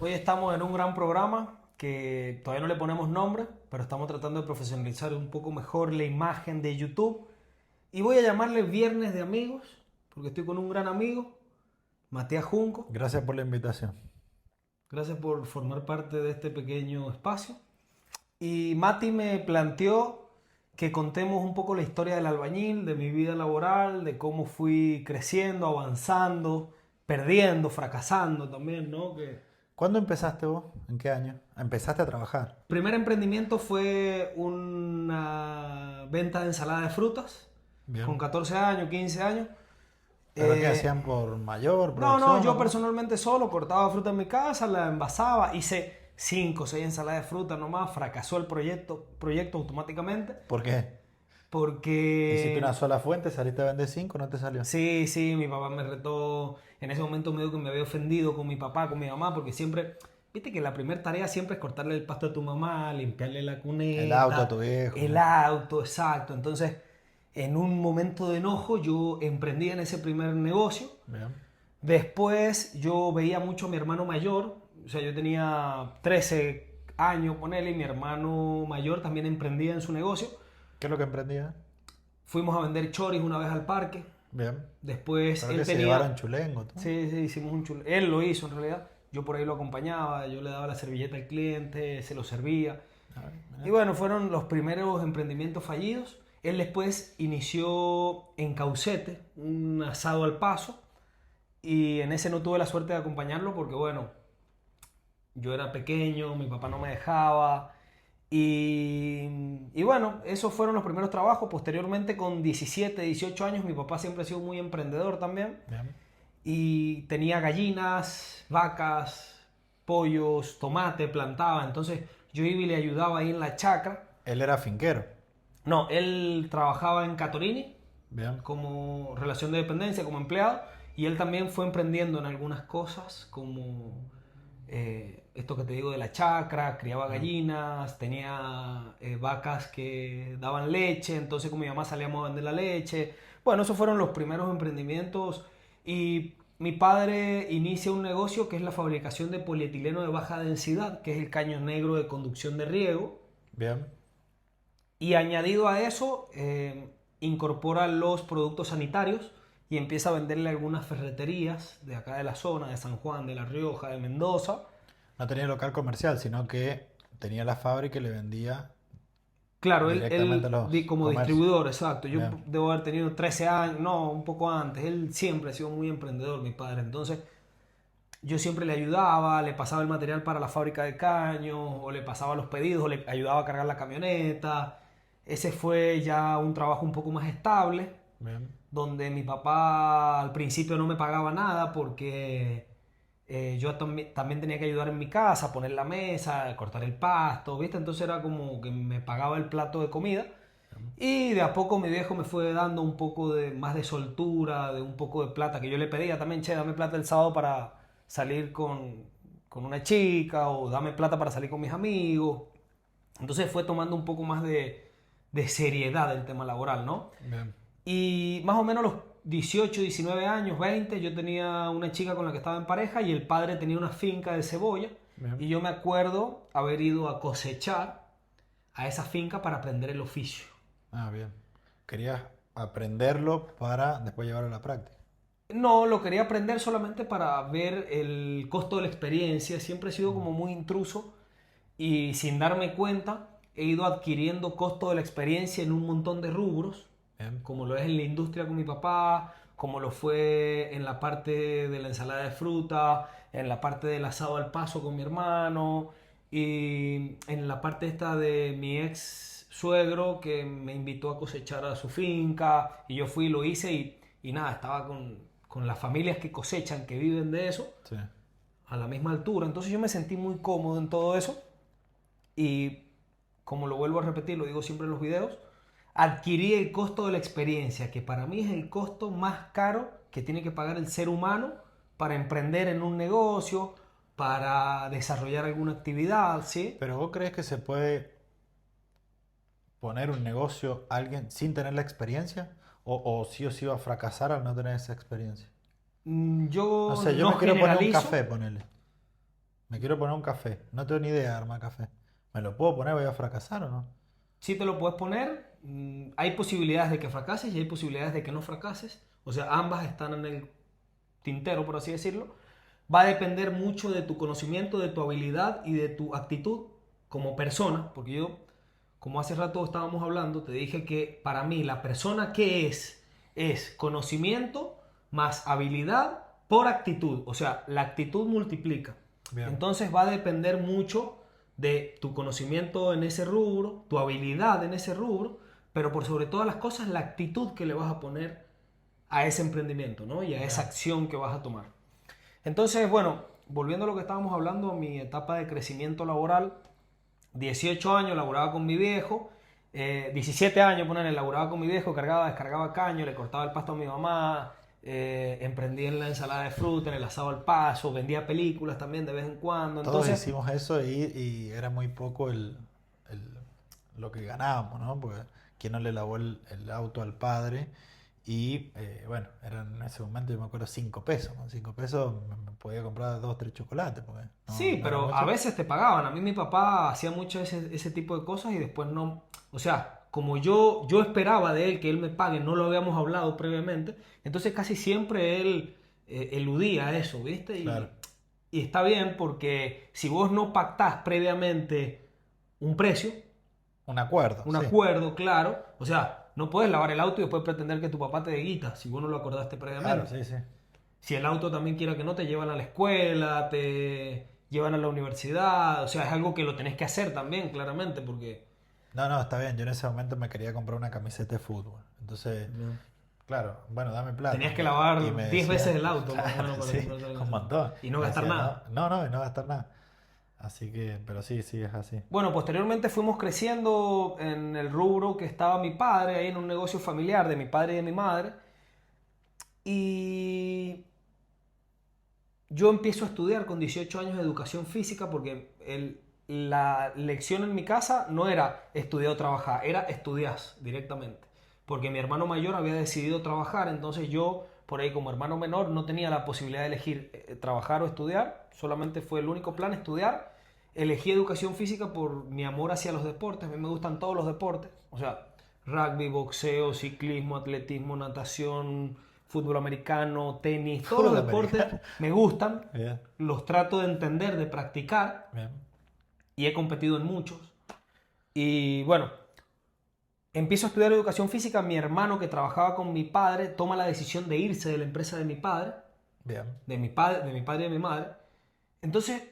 Hoy estamos en un gran programa que todavía no le ponemos nombre, pero estamos tratando de profesionalizar un poco mejor la imagen de YouTube. Y voy a llamarle Viernes de Amigos, porque estoy con un gran amigo, Matías Junco. Gracias por la invitación. Gracias por formar parte de este pequeño espacio. Y Mati me planteó que contemos un poco la historia del albañil, de mi vida laboral, de cómo fui creciendo, avanzando, perdiendo, fracasando también, ¿no? Que ¿Cuándo empezaste vos? ¿En qué año? Empezaste a trabajar. primer emprendimiento fue una venta de ensalada de frutas con Bien. 14 años, 15 años. ¿Pero qué Eh, hacían por mayor, no, producción o yo cómo? personalmente solo cortaba fruta en mi casa, la envasaba, hice 5 o 6 ensaladas de fruta nomás, fracasó el proyecto automáticamente ¿Por qué? Hiciste una porque sola fuente, saliste a vender cinco, no te salió. sí, mi papá me retó, en ese momento me dijo que me había ofendido con mi papá, con mi mamá, porque siempre, viste que la primera tarea siempre es cortarle el pasto a tu mamá, limpiarle la El auto a cuneta, tu viejo. el auto, exacto. Entonces, en un momento de enojo, yo emprendí en ese primer negocio. Bien. Después, yo veía mucho a mi hermano mayor, o sea, yo tenía 13 años, ponele, y mi hermano mayor también emprendía en su negocio. ¿Qué es lo que emprendías? Fuimos a vender choris una vez al parque. Bien. Después Creo él que se llevaron tenía. chulengo, ¿tú? Sí, hicimos un chulo. Él lo hizo en realidad. Yo por ahí lo acompañaba, yo le daba la servilleta al cliente, se lo servía. A ver, Y mira. bueno, fueron los primeros emprendimientos fallidos. Él después inició en Caucete, un asado al paso. Y en ese no tuve la suerte de acompañarlo porque, bueno, yo era pequeño, mi papá no me dejaba. Y bueno, esos fueron los primeros trabajos. Posteriormente, con 17, 18 años, mi papá siempre ha sido muy emprendedor también. Bien. Y tenía gallinas, vacas, pollos, tomate, plantaba. Entonces yo iba y le ayudaba ahí en la chacra. Él era finquero. No, él trabajaba en Catorini Bien. como relación de dependencia, como empleado. Y él también fue emprendiendo en algunas cosas, como esto que te digo de la chacra, criaba Bien. gallinas, tenía vacas que daban leche, entonces con mi mamá salíamos a vender la leche. Bueno, esos fueron los primeros emprendimientos y mi padre inicia un negocio que es la fabricación de polietileno de baja densidad, que es el caño negro de conducción de riego. Bien. Y añadido a eso, incorpora los productos sanitarios y empieza a venderle a algunas ferreterías de acá de la zona, de San Juan, de La Rioja, de Mendoza. No tenía local comercial, sino que tenía la fábrica y le vendía Claro, directamente a los como comercios. distribuidor, exacto. Yo Bien. debo haber tenido 13 años, no, un poco antes. Él siempre ha sido muy emprendedor, mi padre. Entonces, yo siempre le ayudaba, le pasaba el material para la fábrica de caños, o le pasaba los pedidos, o le ayudaba a cargar la camioneta. Ese fue ya un trabajo un poco más estable, Bien. donde mi papá al principio no me pagaba nada porque yo también tenía que ayudar en mi casa, poner la mesa, cortar el pasto, ¿viste? Entonces era como que me pagaba el plato de comida. Y de a poco mi viejo me fue dando un poco de más de soltura, de un poco de plata, que yo le pedía también, che, dame plata el sábado para salir con una chica o dame plata para salir con mis amigos. Entonces fue tomando un poco más de seriedad el tema laboral, ¿no? Bien. Y más o menos a los 18, 19 años, 20, yo tenía una chica con la que estaba en pareja y el padre tenía una finca de cebolla. Bien. Y yo me acuerdo haber ido a cosechar a esa finca para aprender el oficio. Ah, bien. Querías aprenderlo para después llevarlo a la práctica. No, lo quería aprender solamente para ver el costo de la experiencia. Siempre he sido Mm. como muy intruso y sin darme cuenta he ido adquiriendo costo de la experiencia en un montón de rubros, Bien. como lo es en la industria con mi papá, como lo fue en la parte de la ensalada de fruta, en la parte del asado al paso con mi hermano y en la parte esta de mi ex suegro que me invitó a cosechar a su finca y yo fui y lo hice y nada, estaba con las familias que cosechan, que viven de eso, Sí. a la misma altura. Entonces yo me sentí muy cómodo en todo eso y como lo vuelvo a repetir, lo digo siempre en los videos, adquirí el costo de la experiencia, que para mí es el costo más caro que tiene que pagar el ser humano para emprender en un negocio, para desarrollar alguna actividad, ¿sí? Pero ¿vos crees que se puede poner un negocio a alguien sin tener la experiencia? O sí o sí va a fracasar al no tener esa experiencia? No Yo sé, yo no me quiero poner un generalizo. café, ponele. Me quiero poner un café. No tengo ni idea de armar café. ¿Me lo puedo poner? ¿Voy a fracasar o no? Sí te lo puedes poner, hay posibilidades de que fracases y hay posibilidades de que no fracases. O sea, ambas están en el tintero, por así decirlo. Va a depender mucho de tu conocimiento, de tu habilidad y de tu actitud como persona, porque yo, como hace rato estábamos hablando, te dije que para mí la persona que es conocimiento más habilidad por actitud. O sea, la actitud multiplica. Bien. Entonces va a depender mucho de tu conocimiento en ese rubro, tu habilidad en ese rubro, pero por sobre todas las cosas la actitud que le vas a poner a ese emprendimiento, ¿no? Y a esa Bien. acción que vas a tomar. Entonces, bueno, volviendo a lo que estábamos hablando, mi etapa de crecimiento laboral, 18 años laboraba con mi viejo, 17 años, ponerle, laboraba con mi viejo, cargaba, descargaba caño, le cortaba el pasto a mi mamá, emprendí en la ensalada de fruta, en el asado al paso, vendía películas también de vez en cuando. Todos Entonces, hicimos eso y era muy poco el- lo que ganábamos, ¿no? Porque quien no le lavó el auto al padre y bueno, eran en ese momento, yo me acuerdo, 5 pesos. Con 5 pesos me podía comprar 2 3 chocolates, porque no, sí, no era pero a mucho. veces te pagaban. A mí mi papá hacía mucho ese tipo de cosas y después no. O sea, como yo esperaba de él que él me pague, no lo habíamos hablado previamente, entonces casi siempre él eludía eso, ¿viste? Claro, Y está bien porque si vos no pactás previamente un precio, un acuerdo, un sí. acuerdo claro, o sea, no puedes lavar el auto y después pretender que tu papá te dé guita si vos no lo acordaste Claro, previamente. sí, sí. Si el auto también quiera que no, te llevan a la escuela, te llevan a la universidad, o sea, es algo que lo tenés que hacer también, claramente, porque No, no, está bien. Yo en ese momento me quería comprar una camiseta de fútbol. Entonces, no. claro, bueno, dame plata. Tenías que Y lavar me 10 veces decía, el auto, más o claro, menos, para sí, comprarte la un camiseta. montón. Y no Me gastar decía, nada. no, no, no, y no gastar nada. Así que, pero sí, sí, es así. Bueno, posteriormente fuimos creciendo en el rubro que estaba mi padre, ahí en un negocio familiar de mi padre y de mi madre. Y yo empiezo a estudiar con 18 años de educación física porque la lección en mi casa no era estudiar o trabajar, era estudiar directamente. Porque mi hermano mayor había decidido trabajar, entonces yo, por ahí como hermano menor, no tenía la posibilidad de elegir trabajar o estudiar, solamente fue el único plan estudiar. Elegí educación física por mi amor hacia los deportes, a mí me gustan todos los deportes, o sea, rugby, boxeo, ciclismo, atletismo, natación, fútbol americano, tenis, todos los Fútbol deportes americano. me gustan, Bien, los trato de entender, de practicar bien, y he competido en muchos. Y bueno, empiezo a estudiar educación física, mi hermano que trabajaba con mi padre toma la decisión de irse de la empresa de mi padre, bien. de mi padre y de mi madre. Entonces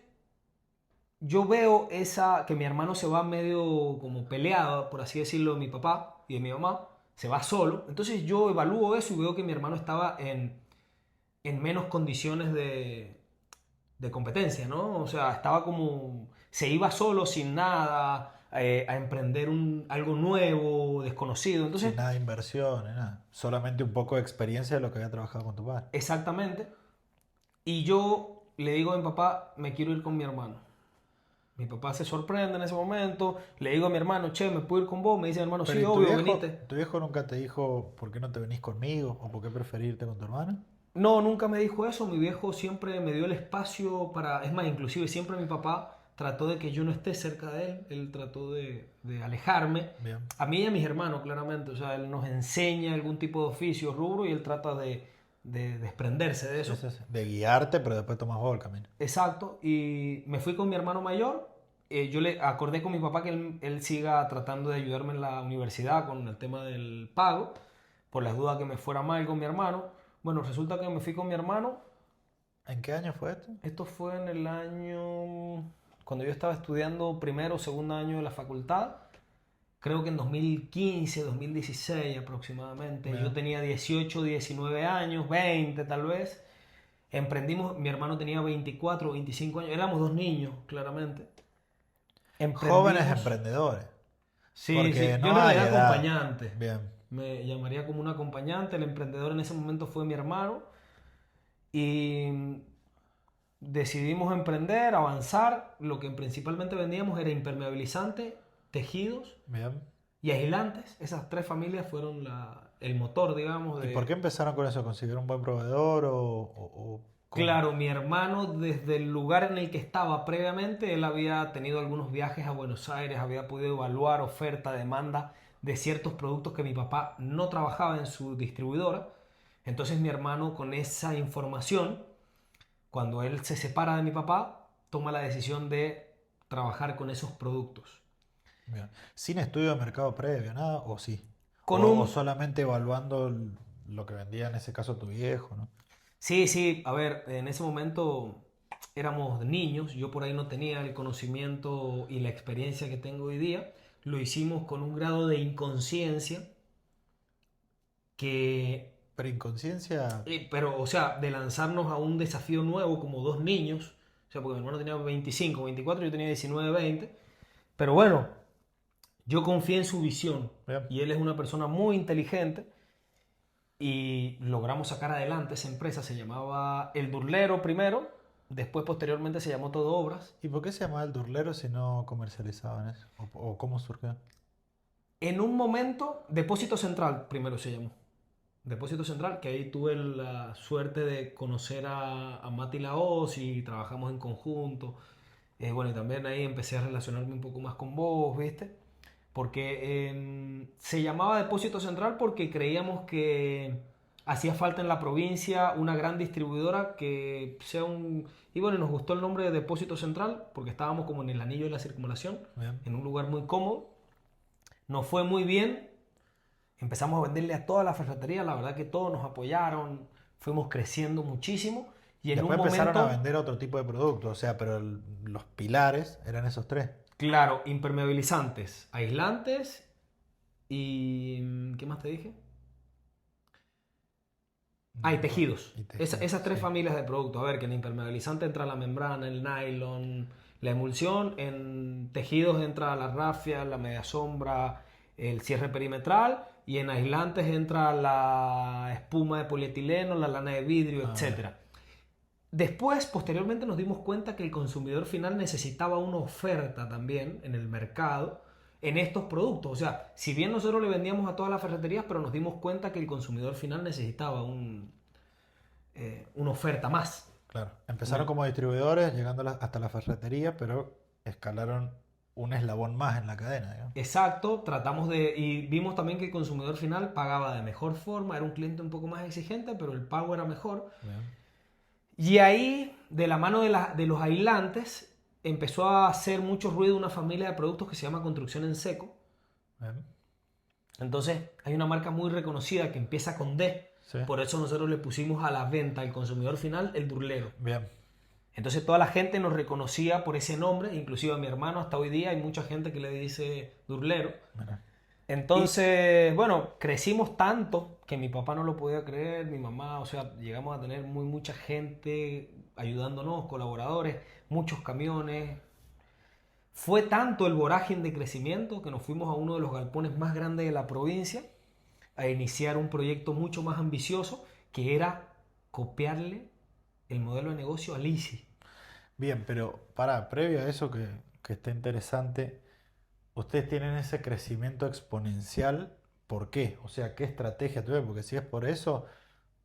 yo veo que mi hermano se va medio como peleado, por así decirlo, de mi papá y de mi mamá, se va solo. Entonces yo evalúo eso y veo que mi hermano estaba en menos condiciones de competencia, ¿no? O sea, estaba como, se iba solo, sin nada, a emprender algo nuevo, desconocido. Sin Entonces, nada de inversión, ni nada. Solamente un poco de experiencia de lo que había trabajado con tu padre. exactamente. Y yo le digo a mi papá, me quiero ir con mi hermano. Mi papá se sorprende en ese momento, le digo a mi hermano, che, ¿me puedo ir con vos? Me dice mi hermano, Pero sí, ¿y obvio, venite. tu viejo nunca te dijo por qué no te venís conmigo o por qué preferís irte con tu hermana? No, nunca me dijo eso, mi viejo siempre me dio el espacio para, es más, inclusive siempre mi papá trató de que yo no esté cerca de él trató de alejarme, Bien. a mí y a mis hermanos claramente, o sea, él nos enseña algún tipo de oficio, rubro y él trata de desprenderse de eso. Eso es de guiarte, pero después tomas vos el camino. Exacto, y me fui con mi hermano mayor, yo le acordé con mi papá que él siga tratando de ayudarme en la universidad con el tema del pago, por las dudas que me fuera mal con mi hermano. Bueno, resulta que me fui con mi hermano. ¿En qué año fue esto? Esto fue en el año, cuando yo estaba estudiando primero o segundo año de la facultad, creo que en 2015, 2016 aproximadamente. Yo Bien. tenía 18, 19 años, 20 tal vez. Emprendimos, mi hermano tenía 24, 25 años, éramos dos niños, claramente. Jóvenes Emprendimos, emprendedores. sí, sí, Porque yo en no hay realidad edad. acompañante. Bien. Me llamaría como un acompañante. El emprendedor en ese momento fue mi hermano. Y decidimos emprender, avanzar. Lo que principalmente vendíamos era impermeabilizante, tejidos Bien. y aislantes. Esas tres familias fueron el motor, digamos, ¿Y por qué de... empezaron con eso? ¿Consiguieron un buen proveedor o ¿Cómo? Claro, mi hermano, desde el lugar en el que estaba previamente, él había tenido algunos viajes a Buenos Aires, había podido evaluar oferta, demanda de ciertos productos que mi papá no trabajaba en su distribuidora. Entonces mi hermano, con esa información, cuando él se separa de mi papá, toma la decisión de trabajar con esos productos. Bien. ¿Sin estudio de mercado previo, nada? ¿O sí? Con un... O solamente evaluando lo que vendía en ese caso tu viejo, ¿no? Sí, sí, a ver, en ese momento éramos niños, yo por ahí no tenía el conocimiento y la experiencia que tengo hoy día. Lo hicimos con un grado de inconsciencia que, Pero inconsciencia, pero, o sea, de lanzarnos a un desafío nuevo como dos niños, o sea, porque mi hermano tenía 25, 24, yo tenía 19, 20, pero bueno, yo confié en su visión bien. y él es una persona muy inteligente y logramos sacar adelante esa empresa. Se llamaba El Durlero primero, después posteriormente se llamó Todo Obras. ¿Y por qué se llamaba el Durlero si no comercializaban eso? O cómo surgió? En un momento, Depósito Central primero se llamó. Depósito Central, que ahí tuve la suerte de conocer a Mati Laos y trabajamos en conjunto. Bueno, y también ahí empecé a relacionarme un poco más con vos, ¿viste? Porque se llamaba Depósito Central porque creíamos que hacía falta en la provincia una gran distribuidora que sea un... Y bueno, nos gustó el nombre de Depósito Central porque estábamos como en el anillo de la circunvalación, Bien. en un lugar muy cómodo. Nos fue muy bien, empezamos a venderle a toda la ferretería, la verdad que todos nos apoyaron, fuimos creciendo muchísimo y en un Después empezaron a momento, vender otro tipo de productos, o sea, pero los pilares eran esos tres. claro, impermeabilizantes, aislantes y... ¿Qué más te dije? No Ah, me y acuerdo. tejidos. Y tejidos, Esas tres sí. familias de productos. A ver, que en impermeabilizante entra la membrana, el nylon, la emulsión. En tejidos entra la rafia, la media sombra, el cierre perimetral. Y en aislantes entra la espuma de polietileno, la lana de vidrio, Ah, bien. etcétera. Después, posteriormente, nos dimos cuenta que el consumidor final necesitaba una oferta también en el mercado en estos productos. O sea, si bien nosotros le vendíamos a todas las ferreterías, pero nos dimos cuenta que el consumidor final necesitaba una oferta más. Claro. Empezaron Un- como distribuidores, llegando hasta la ferretería, pero escalaron un eslabón más en la cadena, digamos. Exacto, tratamos de... Y vimos también que el consumidor final pagaba de mejor forma, era un cliente un poco más exigente, pero el pago era mejor. Bien. Y ahí, de la mano de los aislantes, empezó a hacer mucho ruido una familia de productos que se llama Construcción en Seco. Bien. Entonces, hay una marca muy reconocida que empieza con D. Sí. Por eso nosotros le pusimos a la venta al consumidor final el Durlero. Bien. Entonces toda la gente nos reconocía por ese nombre, inclusive a mi hermano hasta hoy día hay mucha gente que le dice Durlero. Mira. Y Entonces, bueno, crecimos tanto que mi papá no lo podía creer, mi mamá, o sea, llegamos a tener mucha gente ayudándonos, colaboradores, muchos camiones. Fue tanto el vorágine de crecimiento que nos fuimos a uno de los galpones más grandes de la provincia a iniciar un proyecto mucho más ambicioso que era copiarle el modelo de negocio a Lisi. bien, pero previo a eso que está interesante, ustedes tienen ese crecimiento exponencial. ¿Por qué? O sea, ¿qué estrategia tuvieron? Porque si es por eso,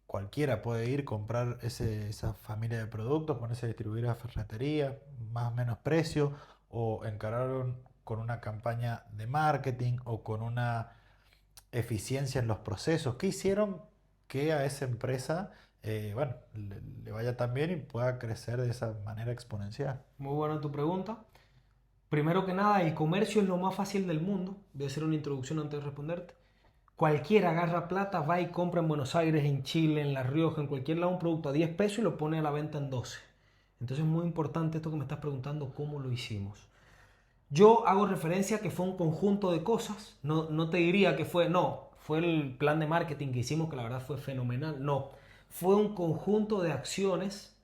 cualquiera puede ir comprar esa familia de productos, ponerse a distribuir a ferretería, más o menos precio, o encararon con una campaña de marketing o con una eficiencia en los procesos. ¿Qué hicieron que a esa empresa, bueno, le vaya tan bien y pueda crecer de esa manera exponencial? Muy buena tu pregunta. Primero que nada, el comercio es lo más fácil del mundo. Voy a hacer una introducción antes de responderte. Cualquiera agarra plata, va y compra en Buenos Aires, en Chile, en La Rioja, en cualquier lado un producto a 10 pesos y lo pone a la venta en 12. Entonces es muy importante esto que me estás preguntando, cómo lo hicimos. Yo hago referencia a que fue un conjunto de cosas. No, no te diría que fue, no, fue el plan de marketing que hicimos que la verdad fue fenomenal. No, fue un conjunto de acciones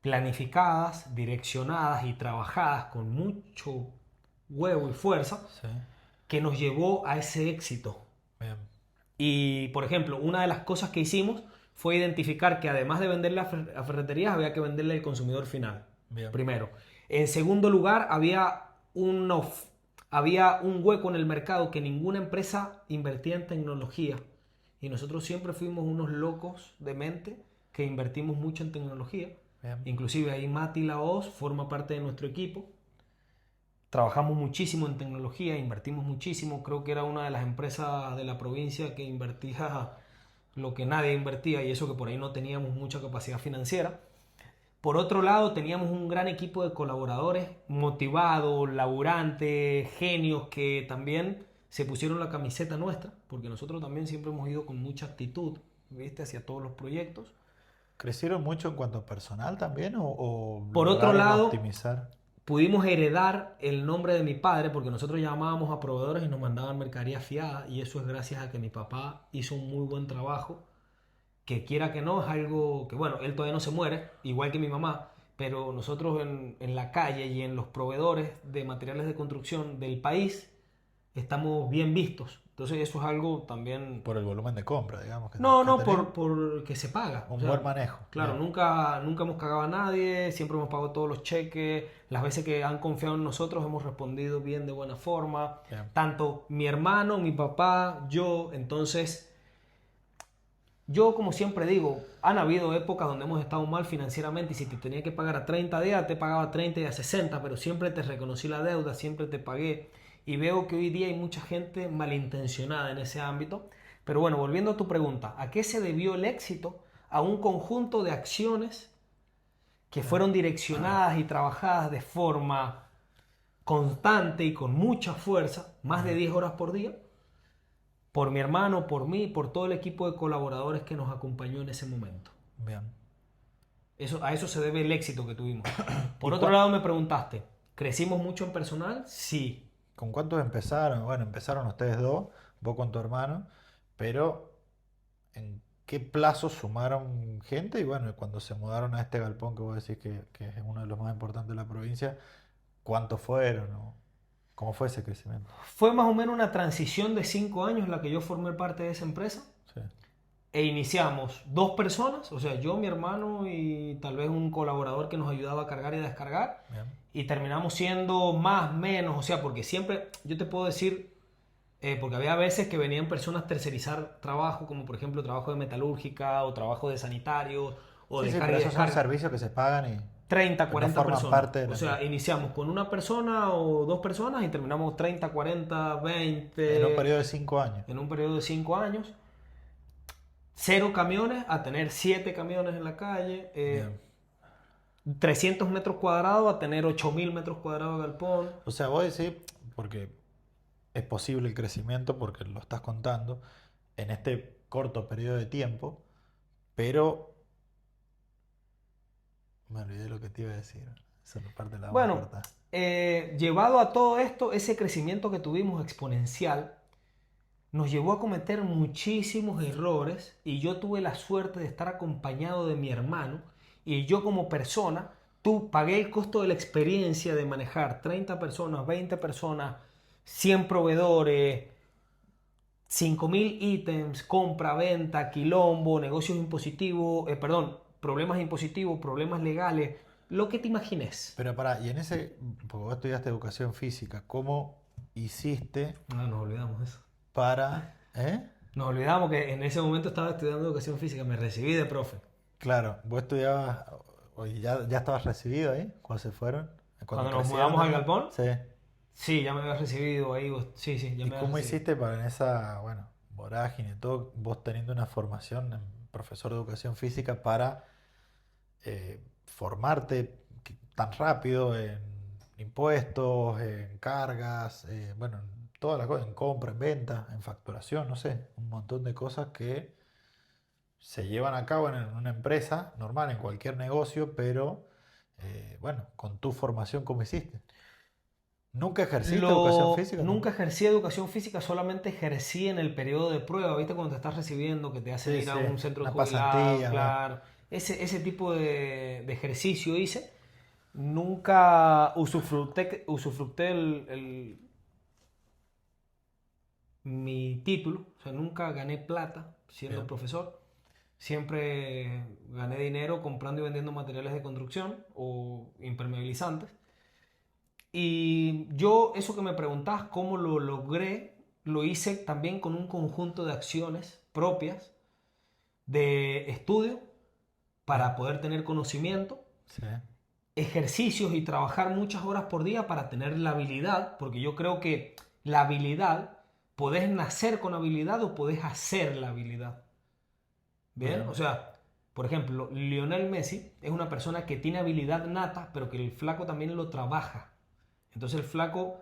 planificadas, direccionadas y trabajadas con mucho huevo y fuerza Sí, que nos llevó a ese éxito. bien, Y, por ejemplo, una de las cosas que hicimos fue identificar que además de venderle a ferreterías, había que venderle al consumidor final. bien, Primero. En segundo lugar, había un hueco en el mercado que ninguna empresa invertía en tecnología. Y nosotros siempre fuimos unos locos de mente que invertimos mucho en tecnología. Bien. Inclusive ahí Mati Laos forma parte de nuestro equipo. Trabajamos muchísimo en tecnología, invertimos muchísimo. Creo que era una de las empresas de la provincia que invertía lo que nadie invertía, y eso que por ahí no teníamos mucha capacidad financiera. Por otro lado, teníamos un gran equipo de colaboradores motivados, laburantes, genios que también se pusieron la camiseta nuestra, porque nosotros también siempre hemos ido con mucha actitud, ¿viste?, hacia todos los proyectos. ¿Crecieron mucho en cuanto a personal también o Por otro lograron lado, optimizar? pudimos heredar el nombre de mi padre, porque nosotros llamábamos a proveedores y nos mandaban mercadería fiada, y eso es gracias a que mi papá hizo un muy buen trabajo, que quiera que no, es algo que, bueno, él todavía no se muere, igual que mi mamá, pero nosotros en la calle y en los proveedores de materiales de construcción del país estamos bien vistos. Entonces eso es algo también... Por el volumen de compra, digamos. No, que no, tenés. por que se paga. O Un sea, buen manejo. claro, Bien. nunca hemos cagado a nadie, siempre hemos pagado todos los cheques, las veces que han confiado en nosotros hemos respondido bien de buena forma, Bien. tanto mi hermano, mi papá, yo. Entonces, yo como siempre digo, han habido épocas donde hemos estado mal financieramente, y si te tenía que pagar a 30 días, te pagaba 30 y a 60, pero siempre te reconocí la deuda, siempre te pagué, y veo que hoy día hay mucha gente malintencionada en ese ámbito. Pero bueno, volviendo a tu pregunta, ¿a qué se debió el éxito? A un conjunto de acciones que fueron direccionadas y trabajadas de forma constante y con mucha fuerza, más de 10 horas por día, por mi hermano, por mí, por todo el equipo de colaboradores que nos acompañó en ese momento. Bien. A eso se debe el éxito que tuvimos. Por ¿Y otro lado me preguntaste, ¿crecimos mucho en personal? Sí. con cuántos empezaron? Bueno, empezaron ustedes dos, vos con tu hermano, pero ¿en qué plazo sumaron gente? Y bueno, cuando se mudaron a este galpón que vos decís que es uno de los más importantes de la provincia, ¿cuántos fueron? ¿O cómo fue ese crecimiento? Fue más o menos una transición de 5 años la que yo formé parte de esa empresa. Sí. E iniciamos 2 personas, o sea, yo, mi hermano y tal vez un colaborador que nos ayudaba a cargar y a descargar. Bien. Y terminamos siendo más, menos, o sea, porque siempre, yo te puedo decir, porque había veces que venían personas a tercerizar trabajo, como por ejemplo trabajo de metalúrgica o trabajo de sanitario o Sí, de sí, carga pero y esos son descarga. servicios que se pagan y 30, no 40 forman personas. parte de la O sea, empresa. iniciamos con una persona o 2 personas y terminamos 30, 40, En un 20, periodo de 5 años. en un periodo de 5 años. 0 camiones a tener 7 camiones en la calle. Bien. 300 metros cuadrados a tener 8000 metros cuadrados de galpón. O sea, vos decís, porque es posible el crecimiento, porque lo estás contando, en este corto periodo de tiempo, pero me olvidé lo que te iba a decir. Esa parte la vamos a Bueno, cortar. llevado a todo esto, ese crecimiento que tuvimos exponencial nos llevó a cometer muchísimos errores, y yo tuve la suerte de estar acompañado de mi hermano, y yo como persona, pagué el costo de la experiencia de manejar 30 personas, 20 personas, 100 proveedores, 5000 ítems, compra, venta, quilombo, negocios impositivos, problemas impositivos, problemas legales, lo que te imagines. Pero pará, y en ese, porque vos estudiaste educación física, ¿cómo hiciste No, nos olvidamos de eso. para... ¿Eh? Nos olvidamos que en ese momento estaba estudiando educación física, me recibí de profe. Claro, vos estudiabas, o ya estabas recibido ahí, cuando se fueron, Cuando nos crecieron mudamos al también. galpón, Sí. sí, ya me había recibido ahí, sí, ya ¿Y me había cómo recibido. hiciste para en esa, bueno, vorágine, todo, vos teniendo una formación en profesor de educación física para formarte tan rápido en impuestos, en cargas, bueno, en todas las cosas, en compra, en venta, en facturación, no sé, un montón de cosas que se llevan a cabo en una empresa normal, en cualquier negocio, pero bueno, con tu formación, ¿cómo hiciste? ¿Nunca ejerciste educación física? Nunca ejercí educación física, solamente ejercí en el periodo de prueba, ¿viste? Cuando te estás recibiendo, que te hacen Sí, ir a sí, un centro de una jubilados, pasantía, bien. claro. Ese tipo de ejercicio hice. Nunca usufructé mi título, o sea, nunca gané plata siendo Bien. profesor. Siempre gané dinero comprando y vendiendo materiales de construcción o impermeabilizantes. Y yo, eso que me preguntabas, cómo lo logré, lo hice también con un conjunto de acciones propias, de estudio, para poder tener conocimiento, Sí. ejercicios y trabajar muchas horas por día para tener la habilidad, porque yo creo que la habilidad, podés nacer con habilidad o podés hacer la habilidad. ¿Bien? O Bien. sea, por ejemplo, Lionel Messi es una persona que tiene habilidad nata, pero que el flaco también lo trabaja. Entonces el flaco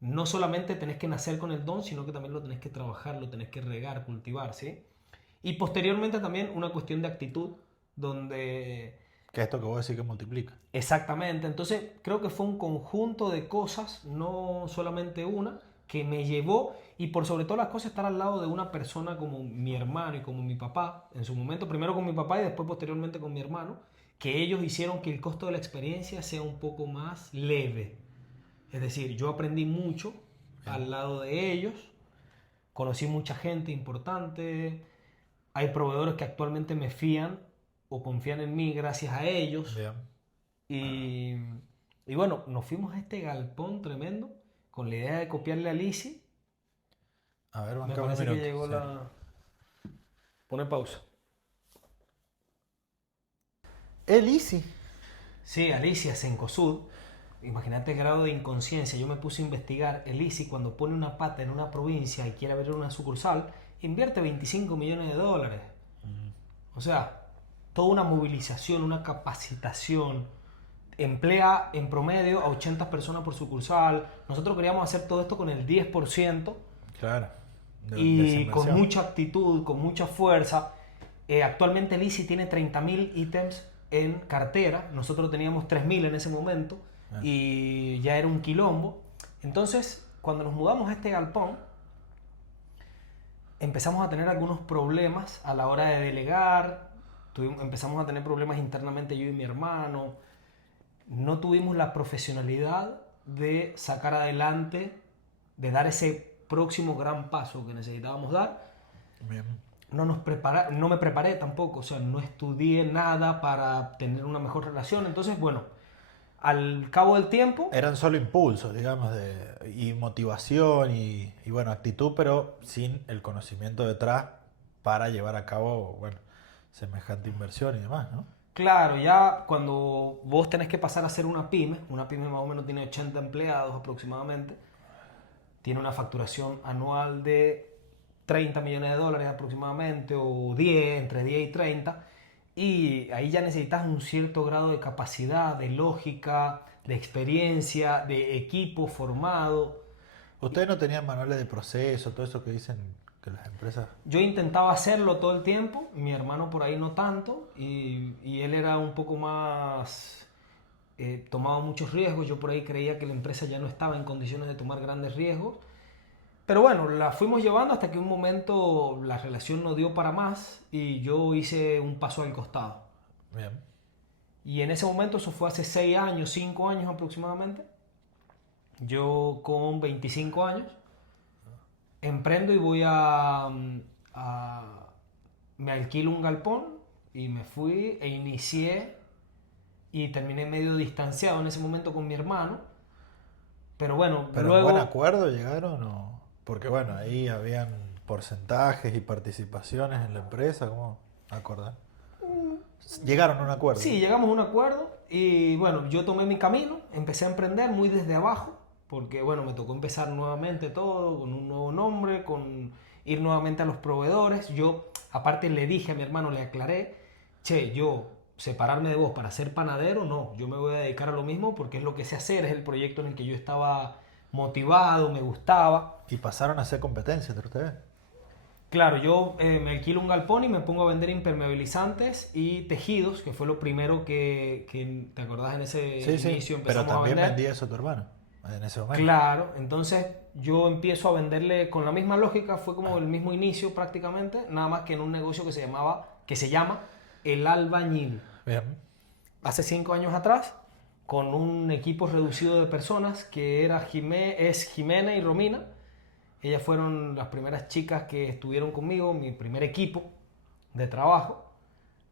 no solamente tenés que nacer con el don, sino que también lo tenés que trabajar, lo tenés que regar, cultivar, ¿sí? Y posteriormente también una cuestión de actitud, donde Que esto que vos decís que multiplica. exactamente, entonces creo que fue un conjunto de cosas, no solamente una, que me llevó y por sobre todas las cosas estar al lado de una persona como mi hermano y como mi papá, en su momento, primero con mi papá y después posteriormente con mi hermano, que ellos hicieron que el costo de la experiencia sea un poco más leve. Es decir, yo aprendí mucho Bien. al lado de ellos, conocí mucha gente importante, hay proveedores que actualmente me fían o confían en mí gracias a ellos. Bien. Y, y bueno, nos fuimos a este galpón tremendo con la idea de copiarle a Lizzie. A ver, Me bancame un parece que minuto. llegó Sí. la... Pone pausa. El Easy. Sí, Alicia Cencosud. Imagínate el grado de inconsciencia. Yo me puse a investigar. El ICI, cuando pone una pata en una provincia y quiere abrir una sucursal, invierte 25 millones de dólares. O sea, toda una movilización, una capacitación. Emplea en promedio a 80 personas por sucursal. Nosotros queríamos hacer todo esto con el 10% Claro. De esa y con inversión. mucha actitud, con mucha fuerza. Actualmente el ICI tiene 30.000 ítems en cartera. Nosotros teníamos 3.000 en ese momento Bien. y ya era un quilombo. Entonces, cuando nos mudamos a este galpón, empezamos a tener algunos problemas a la hora de delegar. Empezamos a tener problemas internamente yo y mi hermano. No tuvimos la profesionalidad de sacar adelante, de dar ese próximo gran paso que necesitábamos dar. Bien. No me preparé tampoco, o sea, no estudié nada para tener una mejor relación. Entonces, bueno, al cabo del tiempo, Eran solo impulsos, digamos, y motivación y bueno, actitud, pero sin el conocimiento detrás para llevar a cabo, bueno, semejante inversión y demás, ¿no? claro, ya cuando vos tenés que pasar a ser una pyme más o menos tiene 80 empleados aproximadamente, tiene una facturación anual de 30 millones de dólares aproximadamente, o 10, entre 10 y 30, y ahí ya necesitas un cierto grado de capacidad, de lógica, de experiencia, de equipo formado. Ustedes no tenían manuales de proceso, todo eso que dicen que las empresas... Yo intentaba hacerlo todo el tiempo, mi hermano por ahí no tanto, y él era un poco más, tomaba muchos riesgos, yo por ahí creía que la empresa ya no estaba en condiciones de tomar grandes riesgos, pero bueno, la fuimos llevando hasta que un momento la relación no dio para más y yo hice un paso al costado. Bien. Y en ese momento, eso fue hace 6 años, 5 años aproximadamente, yo con 25 años, emprendo y voy me alquilo un galpón y me fui e inicié y terminé medio distanciado en ese momento con mi hermano. Pero bueno, Pero en buen luego, acuerdo llegaron o... Porque bueno, ahí habían porcentajes y participaciones en la empresa, ¿cómo acordar? Llegaron a un acuerdo. sí, llegamos a un acuerdo y bueno, yo tomé mi camino, empecé a emprender muy desde abajo, porque bueno, me tocó empezar nuevamente todo, con un nuevo nombre, con ir nuevamente a los proveedores. Yo, aparte, le dije a mi hermano, le aclaré, che, yo separarme de vos para ser panadero, no, yo me voy a dedicar a lo mismo porque es lo que sé hacer, es el proyecto en el que yo estaba motivado, me gustaba. Y pasaron a hacer competencia entre ustedes. Claro, yo me alquilo un galpón y me pongo a vender impermeabilizantes y tejidos, que fue lo primero que ¿te acordás? En ese Sí, sí. inicio Pero empezamos a también vender. vendía eso tu hermano en ese momento. Claro, entonces yo empiezo a venderle con la misma lógica, fue como el mismo inicio prácticamente, nada más que en un negocio que se llama El Albañil. Bien. Hace 5 años atrás, con un equipo reducido de personas que es Jimena y Romina. Ellas fueron las primeras chicas que estuvieron conmigo, mi primer equipo de trabajo,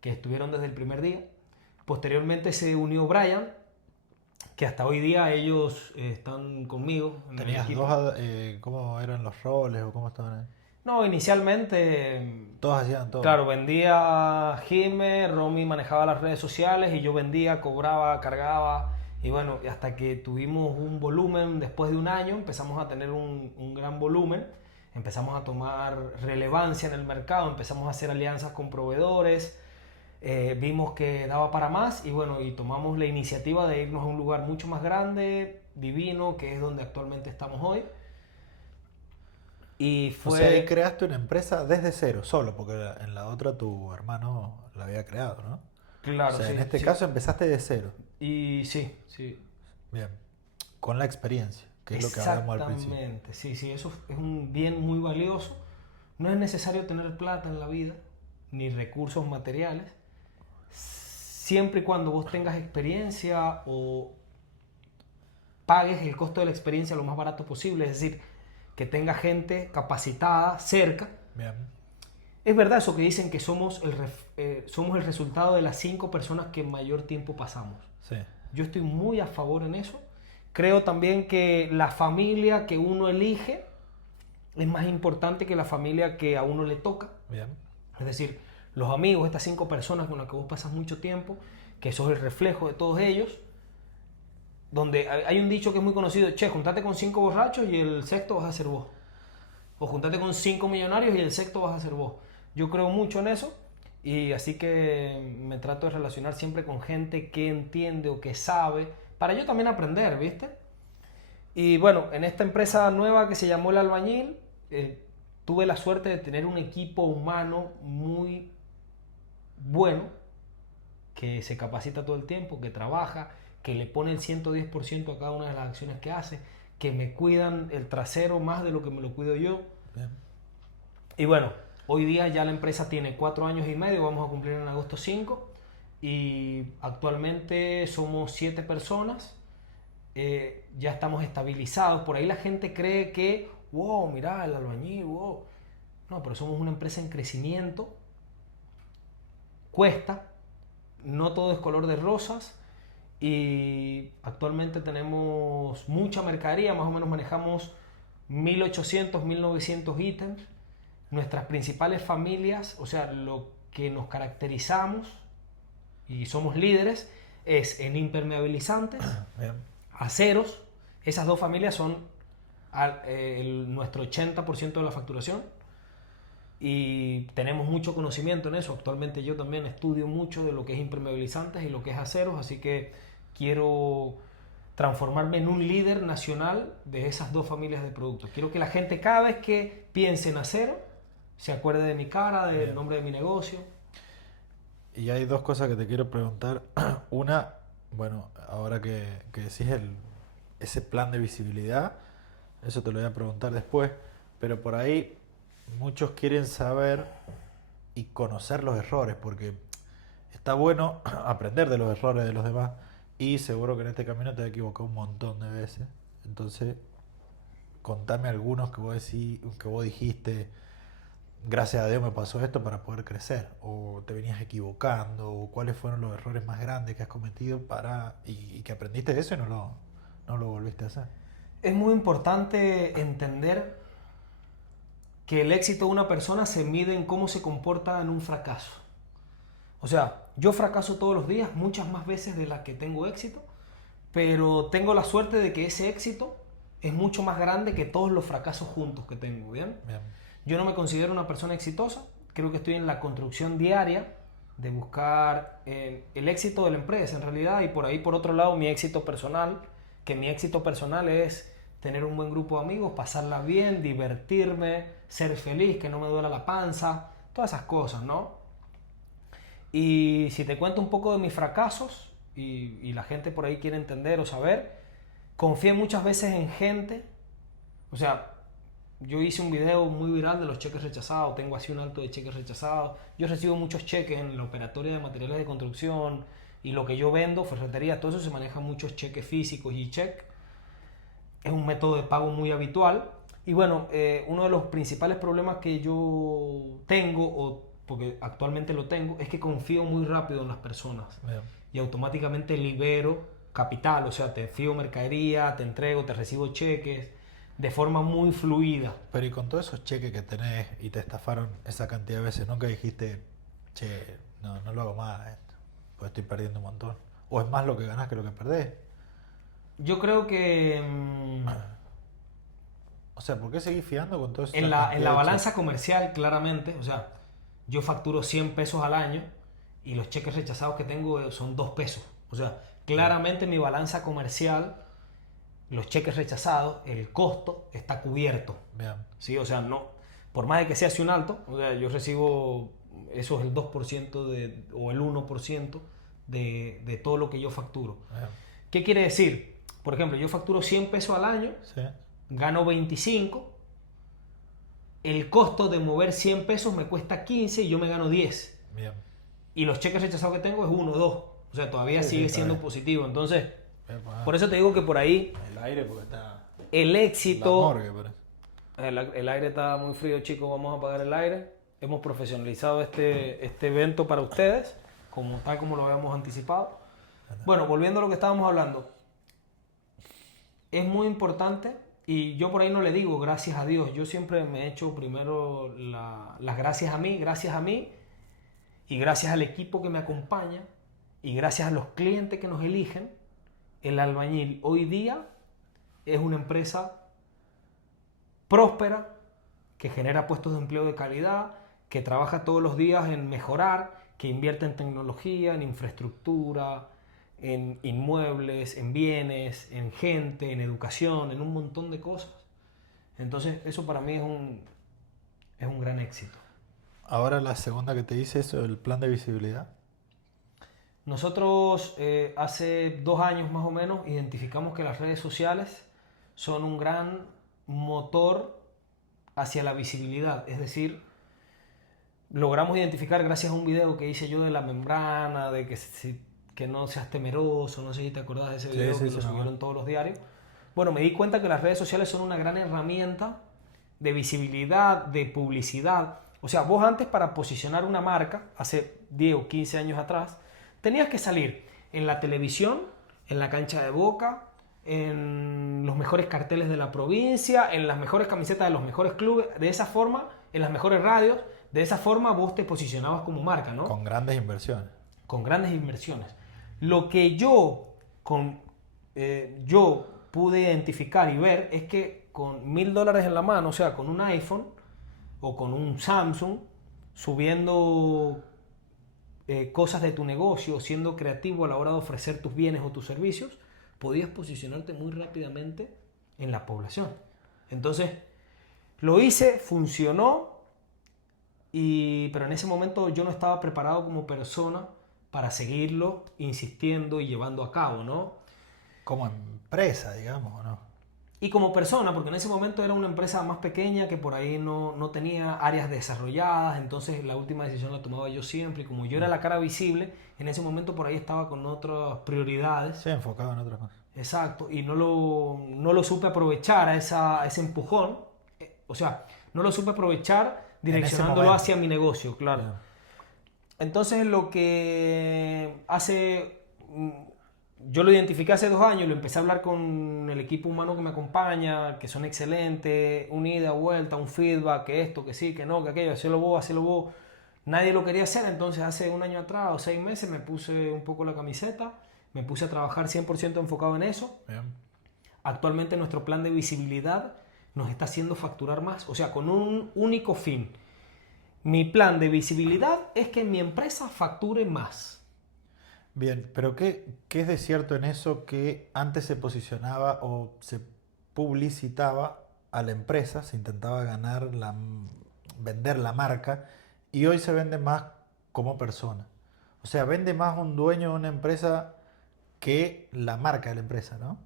que estuvieron desde el primer día. Posteriormente se unió Brian, que hasta hoy día ellos están conmigo en el ¿Tenías equipo. dos, cómo eran los roles o cómo estaban ahí? No, inicialmente, Todos hacían todo. claro, vendía Jime, Romy manejaba las redes sociales y yo vendía, cobraba, cargaba. Y bueno, y hasta que tuvimos un volumen, después de un año, empezamos a tener un gran volumen, empezamos a tomar relevancia en el mercado, empezamos a hacer alianzas con proveedores, vimos que daba para más y bueno, y tomamos la iniciativa de irnos a un lugar mucho más grande, divino, que es donde actualmente estamos hoy. Y O sea, ahí fue, creaste una empresa desde cero, solo, porque en la otra tu hermano la había creado, ¿no? O claro, sea, en sí, este sí. caso empezaste de cero. Y sí, sí, Bien. Con la experiencia, que es lo que hablamos al principio. exactamente. Sí, sí, eso es un bien muy valioso. No es necesario tener plata en la vida, ni recursos materiales, siempre y cuando vos tengas experiencia o pagues el costo de la experiencia lo más barato posible, es decir, que tenga gente capacitada cerca. Bien. Es verdad eso que dicen que somos el resultado de las 5 personas que mayor tiempo pasamos. Sí. Yo estoy muy a favor en eso. Creo también que la familia que uno elige es más importante que la familia que a uno le toca. Bien. Es decir, los amigos, estas 5 personas con las que vos pasas mucho tiempo, que sos el reflejo de todos ellos, donde hay un dicho que es muy conocido, che, juntate con 5 borrachos y el sexto vas a ser vos. O juntate con 5 millonarios y el sexto vas a ser vos. Yo creo mucho en eso y así que me trato de relacionar siempre con gente que entiende o que sabe, para yo también aprender, ¿viste? Y bueno, en esta empresa nueva que se llamó El Albañil, tuve la suerte de tener un equipo humano muy bueno, que se capacita todo el tiempo, que trabaja, que le pone el 110% a cada una de las acciones que hace, que me cuidan el trasero más de lo que me lo cuido yo. Bien. Y bueno, hoy día ya la empresa tiene 4 años y medio, vamos a cumplir en agosto 5 y actualmente somos 7 personas, ya estamos estabilizados. Por ahí la gente cree que, wow, mirá, el albañil, wow. No, pero somos una empresa en crecimiento, cuesta, no todo es color de rosas y actualmente tenemos mucha mercadería, más o menos manejamos 1800, 1900 ítems. Nuestras principales familias, o sea, lo que nos caracterizamos y somos líderes es en impermeabilizantes, Bien. aceros. Esas dos familias son nuestro 80% de la facturación y tenemos mucho conocimiento en eso. Actualmente yo también estudio mucho de lo que es impermeabilizantes y lo que es aceros, así que quiero transformarme en un líder nacional de esas dos familias de productos. Quiero que la gente cada vez que piense en acero se acuerde de mi cara, del Bien. nombre de mi negocio. Y hay dos cosas que te quiero preguntar. Una, bueno, ahora que decís ese plan de visibilidad, eso te lo voy a preguntar después, pero por ahí muchos quieren saber y conocer los errores, porque está bueno aprender de los errores de los demás y seguro que en este camino te has equivocado un montón de veces. Entonces, contame algunos que vos dijiste, gracias a Dios me pasó esto para poder crecer, o te venías equivocando, o cuáles fueron los errores más grandes que has cometido y que aprendiste de eso y no lo volviste a hacer. Es muy importante entender que el éxito de una persona se mide en cómo se comporta en un fracaso. O sea, yo fracaso todos los días, muchas más veces de las que tengo éxito, pero tengo la suerte de que ese éxito es mucho más grande que todos los fracasos juntos que tengo, ¿bien? Bien. Yo no me considero una persona exitosa, creo que estoy en la construcción diaria de buscar el éxito de la empresa en realidad y por ahí por otro lado mi éxito personal, que mi éxito personal es tener un buen grupo de amigos, pasarla bien, divertirme, ser feliz, que no me duela la panza, todas esas cosas, ¿no? Y si te cuento un poco de mis fracasos y la gente por ahí quiere entender o saber, confié muchas veces en gente, o sea, yo hice un video muy viral de los cheques rechazados, tengo así un alto de cheques rechazados, yo recibo muchos cheques en la operatoria de materiales de construcción y lo que yo vendo, ferretería, todo eso se maneja muchos cheques físicos y check. Es un método de pago muy habitual y bueno, uno de los principales problemas que yo tengo, o porque actualmente lo tengo, es que confío muy rápido en las personas Bien. y automáticamente libero capital, o sea, te fío mercadería, te entrego, te recibo cheques. de forma muy fluida. Pero y con todos esos cheques que tenés y te estafaron esa cantidad de veces, ¿nunca dijiste, che, no lo hago más esto, pues estoy perdiendo un montón? ¿O es más lo que ganás que lo que perdés? Yo creo que O sea, ¿por qué seguís fiando con toda esa en cantidad la de balanza cheques? comercial, claramente, o sea, yo facturo 100 pesos al año y los cheques rechazados que tengo son 2 pesos. O sea, claramente en mi balanza comercial, los cheques rechazados, el costo está cubierto. Bien, ¿Sí? O sea, no, por más de que sea así un alto, o sea, yo recibo, eso es el 2% o el 1% de todo lo que yo facturo. bien. ¿Qué quiere decir? Por ejemplo, yo facturo 100 pesos al año, Sí, gano 25, el costo de mover 100 pesos me cuesta 15 y yo me gano 10. bien. Y los cheques rechazados que tengo es 1 o 2. O sea, todavía Sí, sigue está siendo bien. positivo. Entonces, Epa. por eso te digo que por ahí El aire porque está el la éxito... morgue, parece. El aire está muy frío, chicos. Vamos a apagar el aire. Hemos profesionalizado este evento para ustedes, tal como lo habíamos anticipado. Bueno, volviendo a lo que estábamos hablando. Es muy importante, y yo por ahí no le digo gracias a Dios. Yo siempre me he hecho primero las gracias a mí, y gracias al equipo que me acompaña, y gracias a los clientes que nos eligen. El Albañil hoy día es una empresa próspera, que genera puestos de empleo de calidad, que trabaja todos los días en mejorar, que invierte en tecnología, en infraestructura, en inmuebles, en bienes, en gente, en educación, en un montón de cosas. Entonces, eso para mí es un gran éxito. Ahora la segunda que te hice es el plan de visibilidad. Nosotros hace 2 años más o menos identificamos que las redes sociales son un gran motor hacia la visibilidad. Es decir, logramos identificar gracias a un video que hice yo de la membrana, de que no seas temeroso, no sé si te acordás de ese video Sí, que sí, lo sí, subieron todos los diarios. Bueno, me di cuenta que las redes sociales son una gran herramienta de visibilidad, de publicidad. O sea, vos antes para posicionar una marca, hace 10 o 15 años atrás, tenías que salir en la televisión, en la cancha de Boca, en los mejores carteles de la provincia, en las mejores camisetas de los mejores clubes, de esa forma, en las mejores radios, de esa forma vos te posicionabas como marca, ¿no? Con grandes inversiones. Con grandes inversiones. Lo que yo pude identificar y ver es que con $1000 en la mano, o sea, con un iPhone o con un Samsung, subiendo cosas de tu negocio, siendo creativo a la hora de ofrecer tus bienes o tus servicios, podías posicionarte muy rápidamente en la población. Entonces, lo hice, funcionó, pero en ese momento yo no estaba preparado como persona para seguirlo insistiendo y llevando a cabo, ¿no? Como empresa, digamos, ¿o no? Y como persona, porque en ese momento era una empresa más pequeña que por ahí no tenía áreas desarrolladas, entonces la última decisión la tomaba yo siempre, y como yo era la cara visible, en ese momento por ahí estaba con otras prioridades. Sí, enfocado en otra cosa. Exacto, y no lo supe aprovechar a ese empujón, o sea, no lo supe aprovechar direccionándolo hacia mi negocio, claro. Bien. Entonces lo que yo lo identifiqué hace 2 años, lo empecé a hablar con el equipo humano que me acompaña, que son excelentes, una ida, vuelta, un feedback, que esto, que sí, que no, que aquello, hacelo vos. Nadie lo quería hacer, entonces hace 1 año atrás o 6 meses me puse un poco la camiseta, me puse a trabajar 100% enfocado en eso. Bien. Actualmente nuestro plan de visibilidad nos está haciendo facturar más, o sea, con un único fin. Mi plan de visibilidad es que mi empresa facture más. Bien, pero ¿qué es de cierto en eso que antes se posicionaba o se publicitaba a la empresa, se intentaba vender la marca y hoy se vende más como persona? O sea, vende más un dueño de una empresa que la marca de la empresa, ¿no?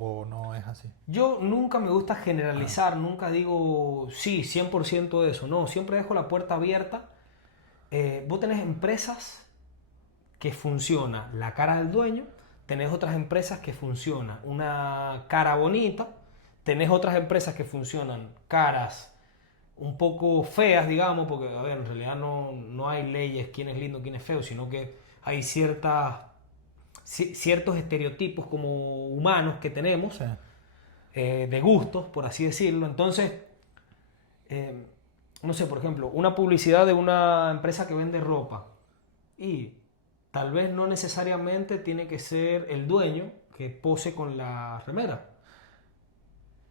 ¿O no es así? Yo nunca me gusta generalizar, nunca digo sí, 100% de eso, no, siempre dejo la puerta abierta. Vos tenés empresas que funciona la cara del dueño, tenés otras empresas que funciona una cara bonita, tenés otras empresas que funcionan caras un poco feas, digamos, porque a ver, en realidad no hay leyes quién es lindo, quién es feo, sino que hay ciertos estereotipos como humanos que tenemos. Sí. de gustos, por así decirlo. Entonces, no sé, por ejemplo, una publicidad de una empresa que vende ropa y tal vez no necesariamente tiene que ser el dueño que pose con la remera.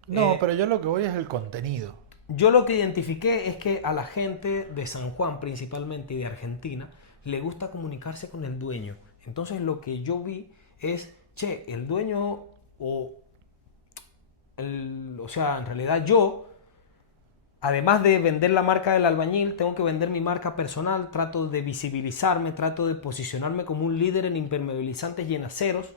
No, Eh, pero yo lo que voy es el contenido. yo lo que identifiqué es que a la gente de San Juan principalmente y de Argentina le gusta comunicarse con el dueño. Entonces lo que yo vi es, che, el dueño o, o sea, en realidad yo, además de vender la marca del albañil, tengo que vender mi marca personal, trato de visibilizarme, trato de posicionarme como un líder en impermeabilizantes y en aceros,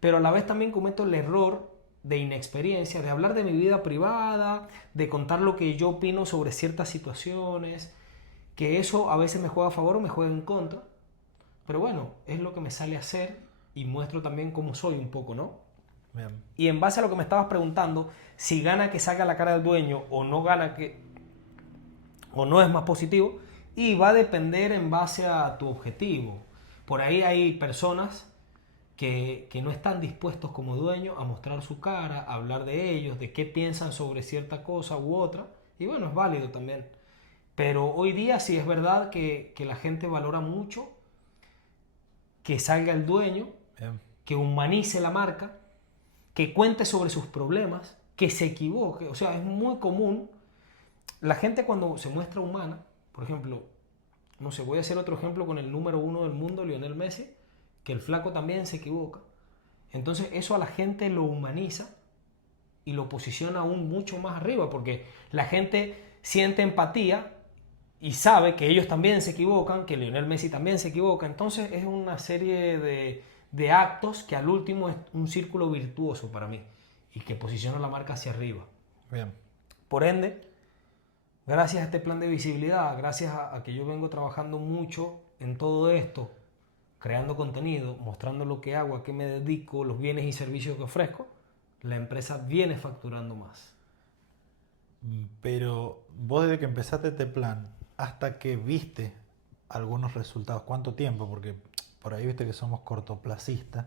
pero a la vez también cometo el error de inexperiencia, de hablar de mi vida privada, de contar lo que yo opino sobre ciertas situaciones, que eso a veces me juega a favor o me juega en contra, pero bueno, es lo que me sale a hacer y muestro también cómo soy un poco, ¿no? Bien. Y en base a lo que me estabas preguntando, si gana que salga la cara del dueño o no gana que o no es más positivo, y va a depender en base a tu objetivo. Por ahí hay personas que no están dispuestos como dueños a mostrar su cara, a hablar de ellos, de qué piensan sobre cierta cosa u otra, y bueno, es válido también. Pero hoy día sí es verdad que la gente valora mucho que salga el dueño, Bien. que humanice la marca, que cuente sobre sus problemas, que se equivoque. O sea, es muy común. La gente cuando se muestra humana, por ejemplo, no sé, voy a hacer otro ejemplo con el número uno del mundo, Lionel Messi, que el flaco también se equivoca. Entonces eso a la gente lo humaniza y lo posiciona aún mucho más arriba, porque la gente siente empatía y sabe que ellos también se equivocan, que Lionel Messi también se equivoca. Entonces es una serie de actos que al último es un círculo virtuoso para mí y que posiciona la marca hacia arriba. Bien. Por ende, gracias a este plan de visibilidad, gracias a que yo vengo trabajando mucho en todo esto, creando contenido, mostrando lo que hago, a qué me dedico, los bienes y servicios que ofrezco, la empresa viene facturando más. Pero vos desde que empezaste este plan hasta que viste algunos resultados, ¿cuánto tiempo? Porque por ahí viste que somos cortoplacistas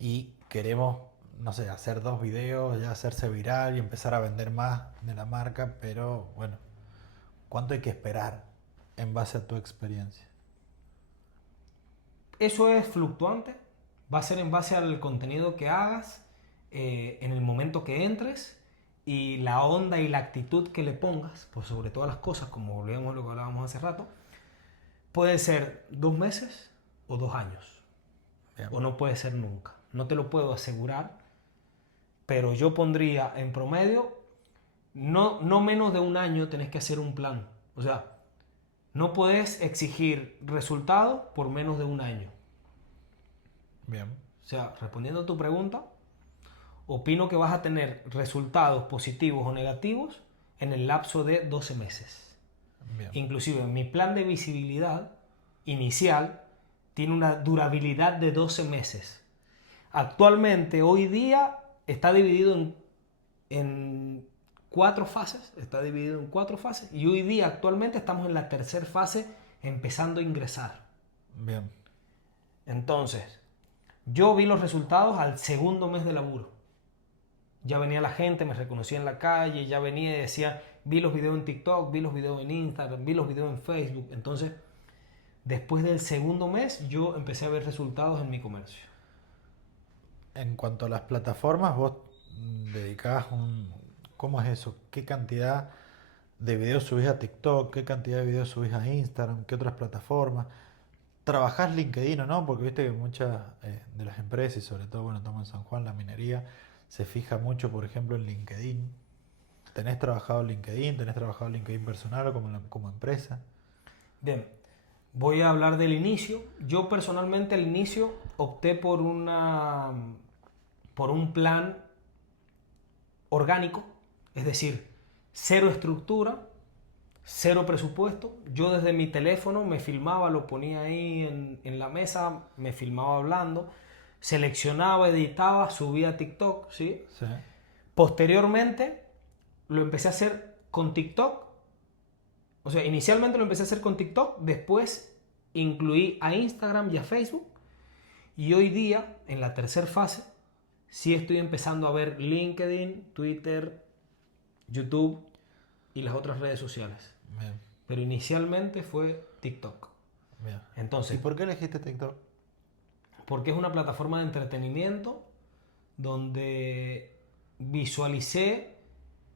y queremos, no sé, hacer 2 videos, ya hacerse viral y empezar a vender más de la marca, pero bueno, ¿cuánto hay que esperar en base a tu experiencia? Eso es fluctuante, va a ser en base al contenido que hagas, en el momento que entres y la onda y la actitud que le pongas, por sobre todas las cosas, como volvemos a lo que hablábamos hace rato, puede ser 2 meses o 2 años, Bien. o no puede ser nunca. No te lo puedo asegurar, pero yo pondría en promedio, no menos de un año tenés que hacer un plan. O sea, no podés exigir resultados por menos de un año. Bien. O sea, respondiendo a tu pregunta, opino que vas a tener resultados positivos o negativos en el lapso de 12 meses. Bien. Inclusive mi plan de visibilidad inicial tiene una durabilidad de 12 meses. Actualmente, hoy día, está dividido en 4 fases. Está dividido en 4 fases. Y hoy día, actualmente, estamos en la tercera fase, empezando a ingresar. Bien. Entonces, yo vi los resultados al segundo mes de laburo. Ya venía la gente, me reconocía en la calle, ya venía y decía, vi los videos en TikTok, vi los videos en Instagram, vi los videos en Facebook. Entonces, después del segundo mes, yo empecé a ver resultados en mi comercio. En cuanto a las plataformas, vos dedicás un... ¿Cómo es eso? ¿Qué cantidad de videos subís a TikTok? ¿Qué cantidad de videos subís a Instagram? ¿Qué otras plataformas? ¿Trabajás LinkedIn o no? Porque viste que muchas de las empresas, y sobre todo, bueno, estamos en San Juan, la minería, se fija mucho, por ejemplo, en LinkedIn. ¿Tenés trabajado LinkedIn? ¿Tenés trabajado LinkedIn personal o como empresa? Bien, voy a hablar del inicio. Yo personalmente al inicio opté por un plan orgánico, es decir, cero estructura, cero presupuesto. Yo desde mi teléfono me filmaba, lo ponía ahí en la mesa, me filmaba hablando, seleccionaba, editaba, subía a TikTok, ¿sí? Sí. Posteriormente lo empecé a hacer con TikTok. O sea, inicialmente lo empecé a hacer con TikTok, después incluí a Instagram y a Facebook. Y hoy día, en la tercera fase, sí estoy empezando a ver LinkedIn, Twitter, YouTube y las otras redes sociales. Bien, Pero inicialmente fue TikTok. bien. ¿Y Entonces, por qué elegiste TikTok? porque es una plataforma de entretenimiento donde visualicé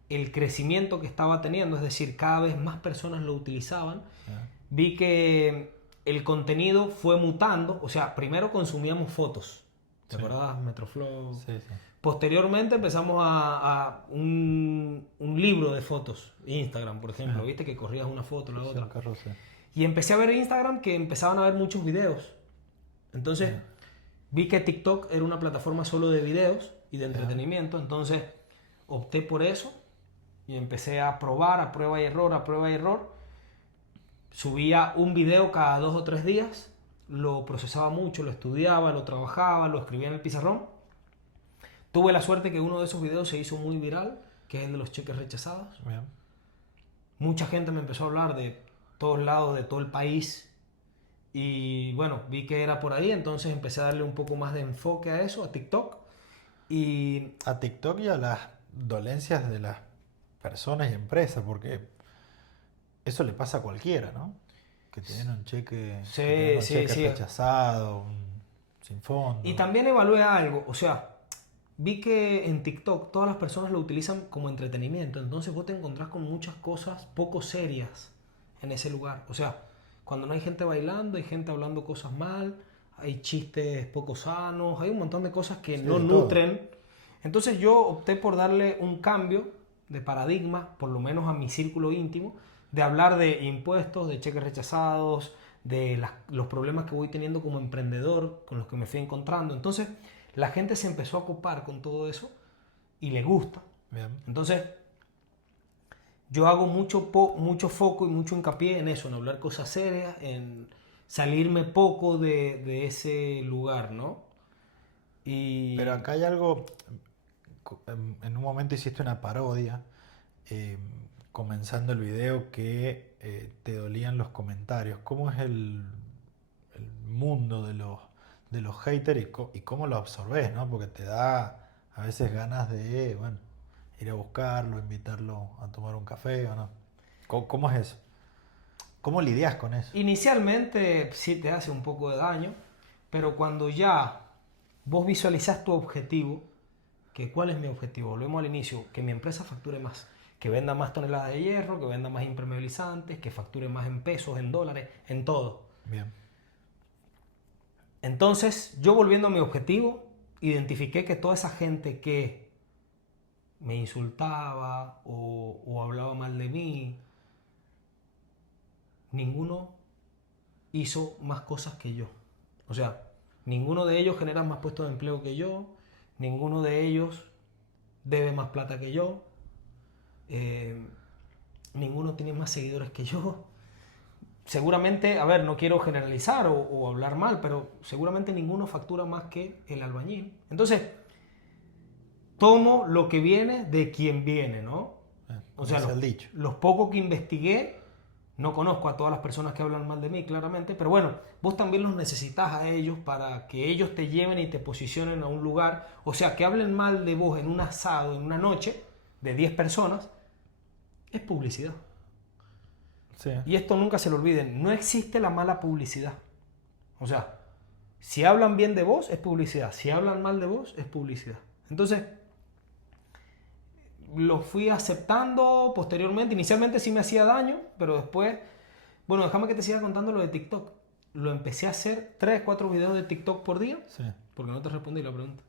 el crecimiento que estaba teniendo, es decir, cada vez más personas lo utilizaban. Ah, Vi que el contenido fue mutando, o sea, primero consumíamos fotos, ¿te sí, acordabas? Metroflow. sí, sí. Posteriormente empezamos a un libro de fotos, Instagram, por ejemplo, Ah, viste que corrías una foto, la sí, otra. un carrusel. Y empecé a ver Instagram que empezaban a ver muchos videos. Entonces Ah, vi que TikTok era una plataforma solo de videos y de ah, entretenimiento, entonces opté por eso y empecé a probar, a prueba y error, a prueba y error. Subía un video cada 2 o 3 días, lo procesaba mucho, lo estudiaba, lo trabajaba, lo escribía en el pizarrón. Tuve la suerte que uno de esos videos se hizo muy viral, que es el de los cheques rechazados. bien. Mucha gente me empezó a hablar de todos lados, de todo el país. Y bueno, vi que era por ahí, entonces empecé a darle un poco más de enfoque a eso, a TikTok. Y A TikTok y a las dolencias de las personas y empresas, porque eso le pasa a cualquiera, ¿no? Que tienen un cheque, que tienen sí, un sí, cheque sí. rechazado, sin Y fondo. también evalué algo, o sea, vi que en TikTok todas las personas lo utilizan como entretenimiento, entonces vos te encontrás con muchas cosas poco serias en ese lugar. O sea, cuando no hay gente bailando, hay gente hablando cosas mal, hay chistes poco sanos, hay un montón de cosas que Sí, no de todo. nutren. Entonces yo opté por darle un cambio de paradigma, por lo menos a mi círculo íntimo, de hablar de impuestos, de cheques rechazados, de los problemas que voy teniendo como emprendedor, con los que me fui encontrando. Entonces la gente se empezó a ocupar con todo eso y le gusta. Bien. Entonces yo hago mucho foco y mucho hincapié en eso, en hablar cosas serias, en salirme poco de ese lugar, ¿no? Pero Y acá hay algo, en un momento hiciste una parodia, eh, comenzando el video que te dolían los comentarios. ¿Cómo es el mundo de los haters y cómo lo absorbes, ¿no? Porque te da a veces ganas de, bueno, ir a buscarlo, invitarlo a tomar un café o no. ¿Cómo es eso? ¿Cómo lidias con eso? inicialmente sí te hace un poco de daño, pero cuando ya vos visualizás tu objetivo, que cuál es mi objetivo, volvemos al inicio, que mi empresa facture más, que venda más toneladas de hierro, que venda más impermeabilizantes, que facture más en pesos, en dólares, en todo. Bien, Entonces, yo volviendo a mi objetivo, identifiqué que toda esa gente que me insultaba o hablaba mal de mí, ninguno hizo más cosas que yo. O sea, ninguno de ellos genera más puestos de empleo que yo, ninguno de ellos debe más plata que yo, eh, ninguno tiene más seguidores que yo. Seguramente, a ver, no quiero generalizar o hablar mal, pero seguramente ninguno factura más que el albañil. Entonces, tomo lo que viene de quien viene, ¿no? O como sea, dice el dicho. los pocos que investigué, no conozco a todas las personas que hablan mal de mí, claramente, pero bueno, vos también los necesitas a ellos para que ellos te lleven y te posicionen a un lugar. O sea, que hablen mal de vos en un asado, en una noche, de 10 personas, es publicidad. Sí, Y esto nunca se lo olviden, no existe la mala publicidad. O sea, si hablan bien de vos, es publicidad. Si hablan mal de vos, es publicidad. Entonces, lo fui aceptando posteriormente. Inicialmente sí me hacía daño, pero después, bueno, déjame que te siga contando lo de TikTok. Lo empecé a hacer 3 4 videos de TikTok por día, sí. porque no te respondí la pregunta.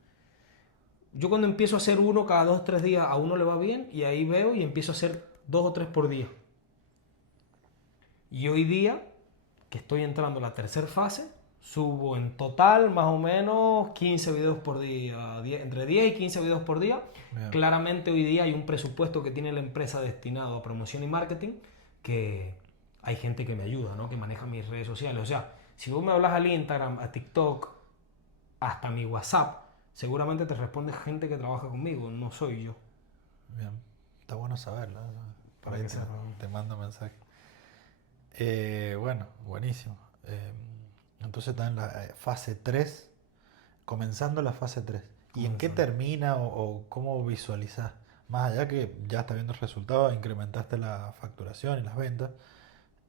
Yo cuando empiezo a hacer uno cada 2 o 3 días, a uno le va bien y ahí veo y empiezo a hacer 2 o 3 por día. Y hoy día, que estoy entrando a la tercera fase, subo en total más o menos 15 videos por día, entre 10 y 15 videos por día. Bien. Claramente hoy día hay un presupuesto que tiene la empresa destinado a promoción y marketing, que hay gente que me ayuda, ¿no? Que maneja mis redes sociales. O sea, si vos me hablas al Instagram, a TikTok, hasta mi WhatsApp, seguramente te responde gente que trabaja conmigo, no soy yo. Bien. Está bueno saberlo, ¿eh? Por Para ahí que sepas. te mando mensaje. Bueno, buenísimo. Entonces está en la fase 3, comenzando la fase 3. ¿Y como en qué mensualidad. termina o cómo visualizas? Más allá que ya está viendo el resultado, incrementaste la facturación y las ventas.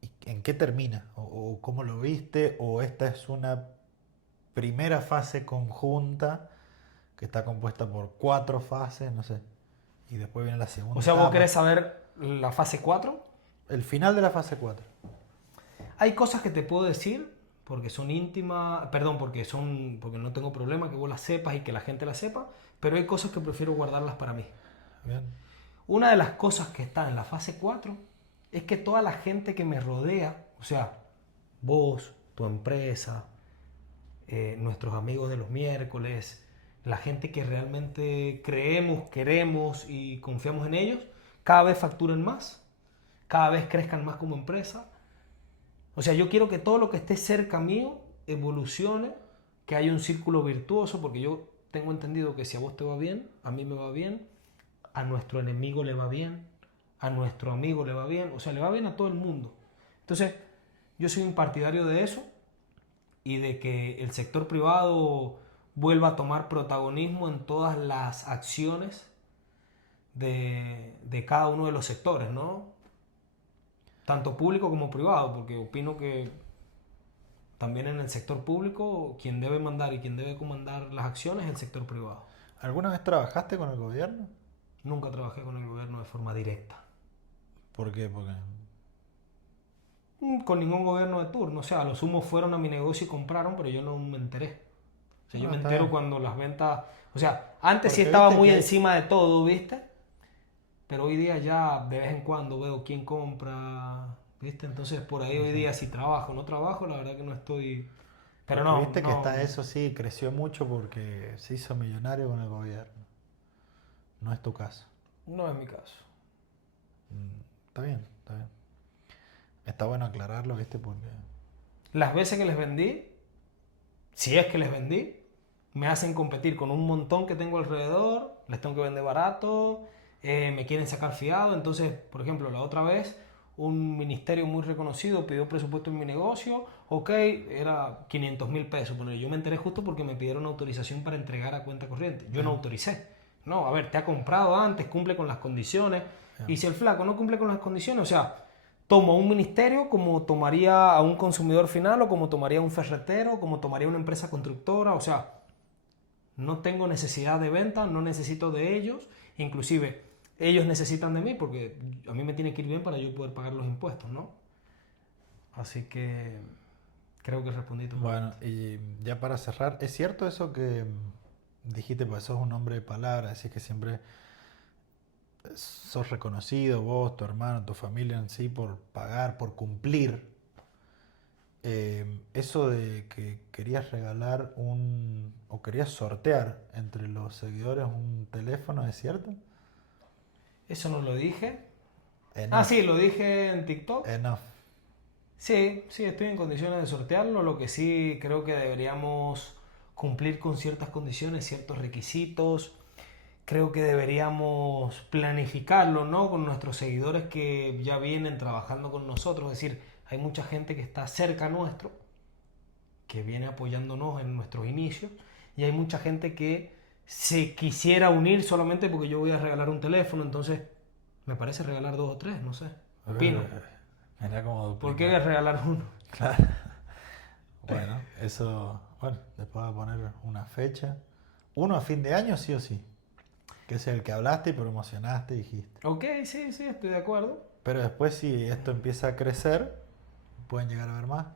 ¿Y en qué termina? O cómo lo viste? ¿O esta es una primera fase conjunta que está compuesta por 4 fases? No sé. Y después viene la O segunda sea, vos etapa. querés saber la fase 4. El final de la fase 4. Hay cosas que te puedo decir porque son íntimas, perdón, porque no tengo problema que vos las sepas y que la gente las sepa, pero hay cosas que prefiero guardarlas para mí. Bien. Una de las cosas que está en la fase 4 es que toda la gente que me rodea, o sea, vos, tu empresa, nuestros amigos de los miércoles, la gente que realmente creemos, queremos y confiamos en ellos, cada vez facturen más, cada vez crezcan más como empresa. O sea, yo quiero que todo lo que esté cerca mío evolucione, que haya un círculo virtuoso, porque yo tengo entendido que si a vos te va bien, a mí me va bien, a nuestro enemigo le va bien, a nuestro amigo le va bien, o sea, le va bien a todo el mundo. Entonces, yo soy un partidario de eso y de que el sector privado vuelva a tomar protagonismo en todas las acciones de cada uno de los sectores, ¿no? Tanto público como privado, porque opino que también en el sector público quien debe mandar y quien debe comandar las acciones es el sector privado. ¿Alguna vez trabajaste con el gobierno? Nunca trabajé con el gobierno de forma directa. ¿Por qué? Porque... Con ningún gobierno de turno. O sea, los humos fueron a mi negocio y compraron, pero yo no me enteré. O sea, yo No, me está entero bien. cuando las ventas... O sea, antes sí Porque estaba viste muy que encima de todo, ¿viste? Pero hoy día ya de vez en cuando veo quién compra, ¿viste? Entonces por ahí no hoy sé. día si trabajo o no trabajo, la verdad que no estoy... Pero Porque no, viste que no, está eso, sí, creció mucho porque se hizo millonario con el gobierno. No es tu caso. no es mi caso. Está bien, está bien. Está bueno aclararlo, viste, porque... Las veces que les vendí, si es que les vendí, me hacen competir con un montón que tengo alrededor, les tengo que vender barato, me quieren sacar fiado. Entonces, por ejemplo, la otra vez, un ministerio muy reconocido pidió presupuesto en mi negocio, ok, era 500.000 pesos. Bueno, yo me enteré justo porque me pidieron autorización para entregar a cuenta corriente. Yo no Bien, autoricé. No, a ver, te ha comprado antes, cumple con las condiciones. bien. Y si el flaco no cumple con las condiciones, o sea, tomo a un ministerio como tomaría a un consumidor final o como tomaría a un ferretero o como tomaría una empresa constructora. O sea, no tengo necesidad de venta, no necesito de ellos. Inclusive, ellos necesitan de mí porque a mí me tiene que ir bien para yo poder pagar los impuestos, ¿no? Así que creo que respondí tu Bueno, pregunta. y ya para cerrar, ¿es cierto eso que dijiste, pues sos un hombre de palabra, decís que siempre sos reconocido, vos, tu hermano, tu familia en sí, por pagar, por cumplir? Eso de que querías regalar o querías sortear entre los seguidores un teléfono, ¿es cierto? Eso no lo dije. Ah, Enough, sí, lo dije en TikTok. enough. Sí, sí, estoy en condiciones de sortearlo. Lo que sí creo que deberíamos cumplir con ciertas condiciones, ciertos requisitos. Creo que deberíamos planificarlo, ¿no? Con nuestros seguidores que ya vienen trabajando con nosotros. Es decir, hay mucha gente que está cerca nuestro, que viene apoyándonos en nuestros inicios, y hay mucha gente que se quisiera unir solamente porque yo voy a regalar un teléfono. Entonces, me parece regalar dos o tres, no sé. Opino. Mira cómo ¿Por qué duplicar. voy a regalar uno? Claro. Bueno, eso, bueno, después voy a poner una fecha. Uno a fin de año, sí o sí. Que es el que hablaste y promocionaste y dijiste. Ok, sí, sí, estoy de acuerdo. Pero después, si esto empieza a crecer, pueden llegar a ver más.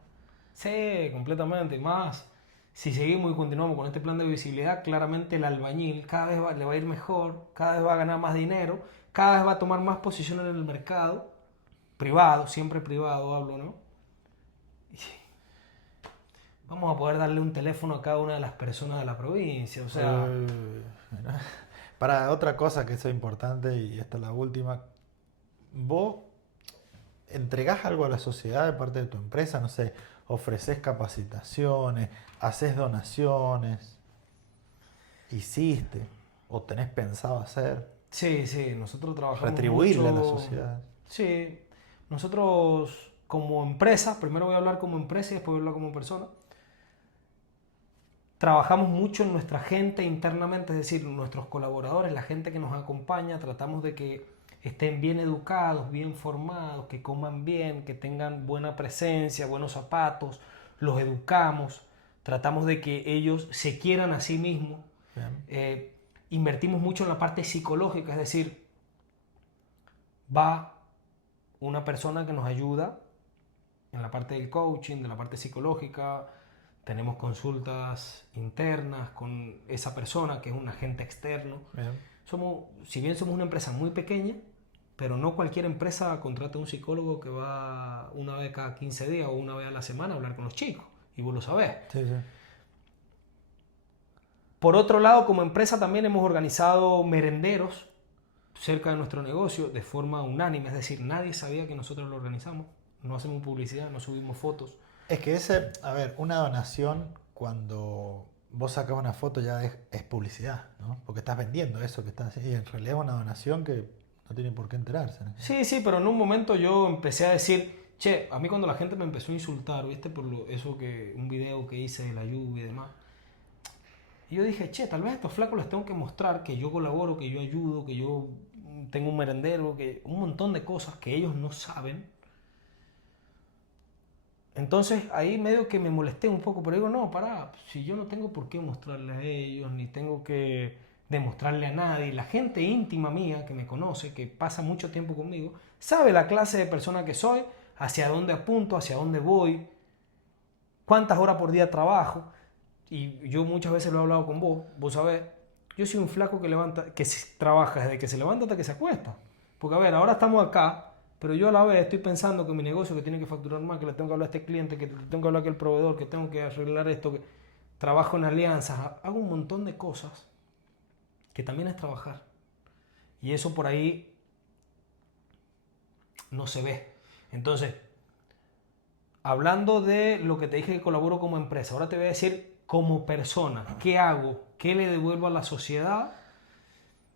Sí, completamente. Y más, si seguimos y continuamos con este plan de visibilidad, claramente el albañil cada vez le va a ir mejor, cada vez va a ganar más dinero, cada vez va a tomar más posición en el mercado, privado, siempre privado hablo, ¿no? Vamos a poder darle un teléfono a cada una de las personas de la provincia, o sea, Mira. Para otra cosa que es importante, y esta es la última, vos entregás algo a la sociedad de parte de tu empresa, no sé, ofreces capacitaciones, haces donaciones, hiciste o tenés pensado hacer, sí, sí, nosotros trabajamos retribuirle a la mucho, sociedad. sí, nosotros como empresa, primero voy a hablar como empresa y después voy a hablar como persona. trabajamos mucho en nuestra gente internamente, es decir, nuestros colaboradores, la gente que nos acompaña, tratamos de que estén bien educados, bien formados, que coman bien, que tengan buena presencia, buenos zapatos, los educamos, tratamos de que ellos se quieran a sí mismos. Invertimos mucho en la parte psicológica, es decir, va una persona que nos ayuda en la parte del coaching, de la parte psicológica. Tenemos consultas internas con esa persona que es un agente externo. Si bien somos una empresa muy pequeña, pero no cualquier empresa contrata un psicólogo que va una vez cada 15 días o una vez a la semana a hablar con los chicos. Y vos lo sabés. Sí, sí. Por otro lado, como empresa también hemos organizado merenderos cerca de nuestro negocio de forma unánime. Es decir, nadie sabía que nosotros lo organizamos. No hacemos publicidad, no subimos fotos. Es que a ver, una donación, cuando vos sacas una foto ya es publicidad, ¿no? Porque estás vendiendo eso que estás haciendo. Y en realidad es una donación que no tiene por qué enterarse, ¿no? Sí, sí, pero en un momento yo empecé a decir, che, a mí cuando la gente me empezó a insultar, ¿viste? Por un video que hice de la lluvia y demás. Y yo dije, che, tal vez a estos flacos les tengo que mostrar que yo colaboro, que yo ayudo, que yo tengo un merendero, que un montón de cosas que ellos no saben. Entonces ahí medio que me molesté un poco, pero digo, no, pará, si yo no tengo por qué mostrarles a ellos, ni tengo que demostrarle a nadie. La gente íntima mía que me conoce, que pasa mucho tiempo conmigo, sabe la clase de persona que soy, hacia dónde apunto, hacia dónde voy, cuántas horas por día trabajo. Y yo muchas veces lo he hablado con vos sabés, yo soy un flaco que trabaja desde que se levanta hasta que se acuesta. Porque a ver, ahora estamos acá, pero yo a la vez estoy pensando que mi negocio que tiene que facturar más, que le tengo que hablar a este cliente, que le tengo que hablar a aquel proveedor, que tengo que arreglar esto, que trabajo en alianzas, hago un montón de cosas que también es trabajar. Y eso por ahí no se ve. Entonces, hablando de lo que te dije que colaboro como empresa, ahora te voy a decir como persona, ¿qué hago? ¿Qué le devuelvo a la sociedad?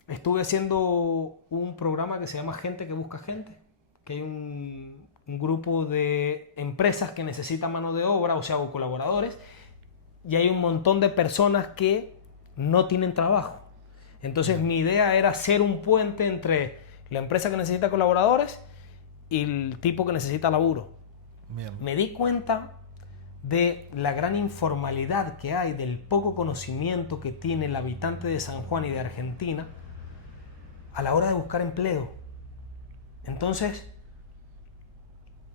Estuve haciendo un programa que se llama Gente que Busca Gente, que hay un grupo de empresas que necesitan mano de obra, o sea, o colaboradores, y hay un montón de personas que no tienen trabajo. Entonces mi idea era ser un puente entre la empresa que necesita colaboradores y el tipo que necesita laburo. Bien. Me di cuenta de la gran informalidad que hay, del poco conocimiento que tiene el habitante de San Juan y de Argentina a la hora de buscar empleo. Entonces,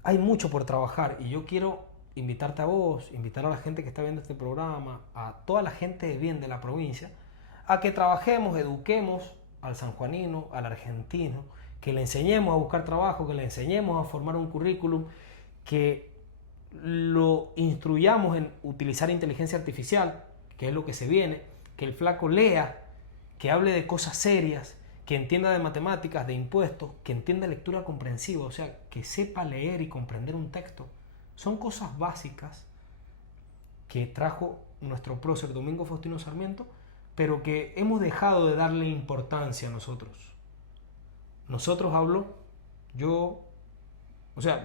hay mucho por trabajar y yo quiero invitarte a vos, invitar a la gente que está viendo este programa, a toda la gente de bien de la provincia, a que trabajemos, eduquemos al sanjuanino, al argentino, que le enseñemos a buscar trabajo, que le enseñemos a formar un currículum, que lo instruyamos en utilizar inteligencia artificial, que es lo que se viene, que el flaco lea, que hable de cosas serias, que entienda de matemáticas, de impuestos, que entienda lectura comprensiva, o sea, que sepa leer y comprender un texto. Son cosas básicas que trajo nuestro prócer Domingo Faustino Sarmiento, pero que hemos dejado de darle importancia a nosotros. Nosotros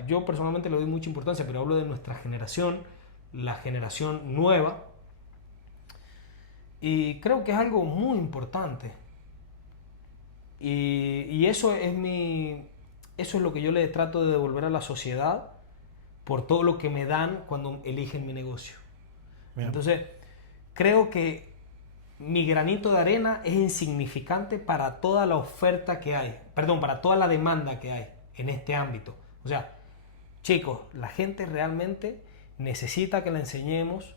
yo personalmente le doy mucha importancia, pero hablo de nuestra generación, la generación nueva, y creo que es algo muy importante. Y eso es lo que yo le trato de devolver a la sociedad por todo lo que me dan cuando eligen mi negocio. Bien. Entonces, creo que mi granito de arena es insignificante para toda la oferta que hay, para toda la demanda que hay en este ámbito. O sea, chicos, la gente realmente necesita que le enseñemos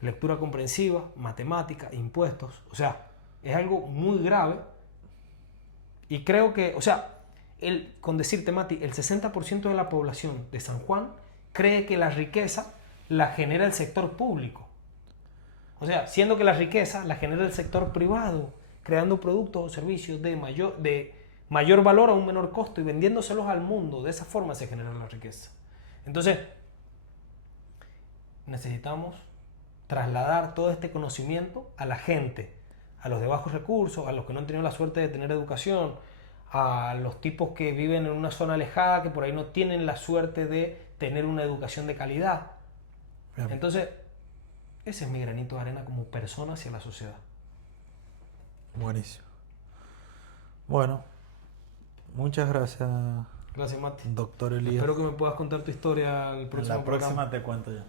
lectura comprensiva, matemática, impuestos. O sea, es algo muy grave. Y creo que, con decirte, Mati, el 60% de la población de San Juan cree que la riqueza la genera el sector público. O sea, siendo que la riqueza la genera el sector privado, creando productos o servicios de mayor valor a un menor costo y vendiéndoselos al mundo. De esa forma se genera la riqueza. Entonces, necesitamos trasladar todo este conocimiento a la gente, a los de bajos recursos, a los que no han tenido la suerte de tener educación, a los tipos que viven en una zona alejada, que por ahí no tienen la suerte de tener una educación de calidad. Bien. Entonces, Ese es mi granito de arena como persona hacia la sociedad. Buenísimo. Bueno, muchas gracias, Gracias, Mati. doctor Elías. Espero que me puedas contar tu historia el En próximo la programa. próxima te cuento yo.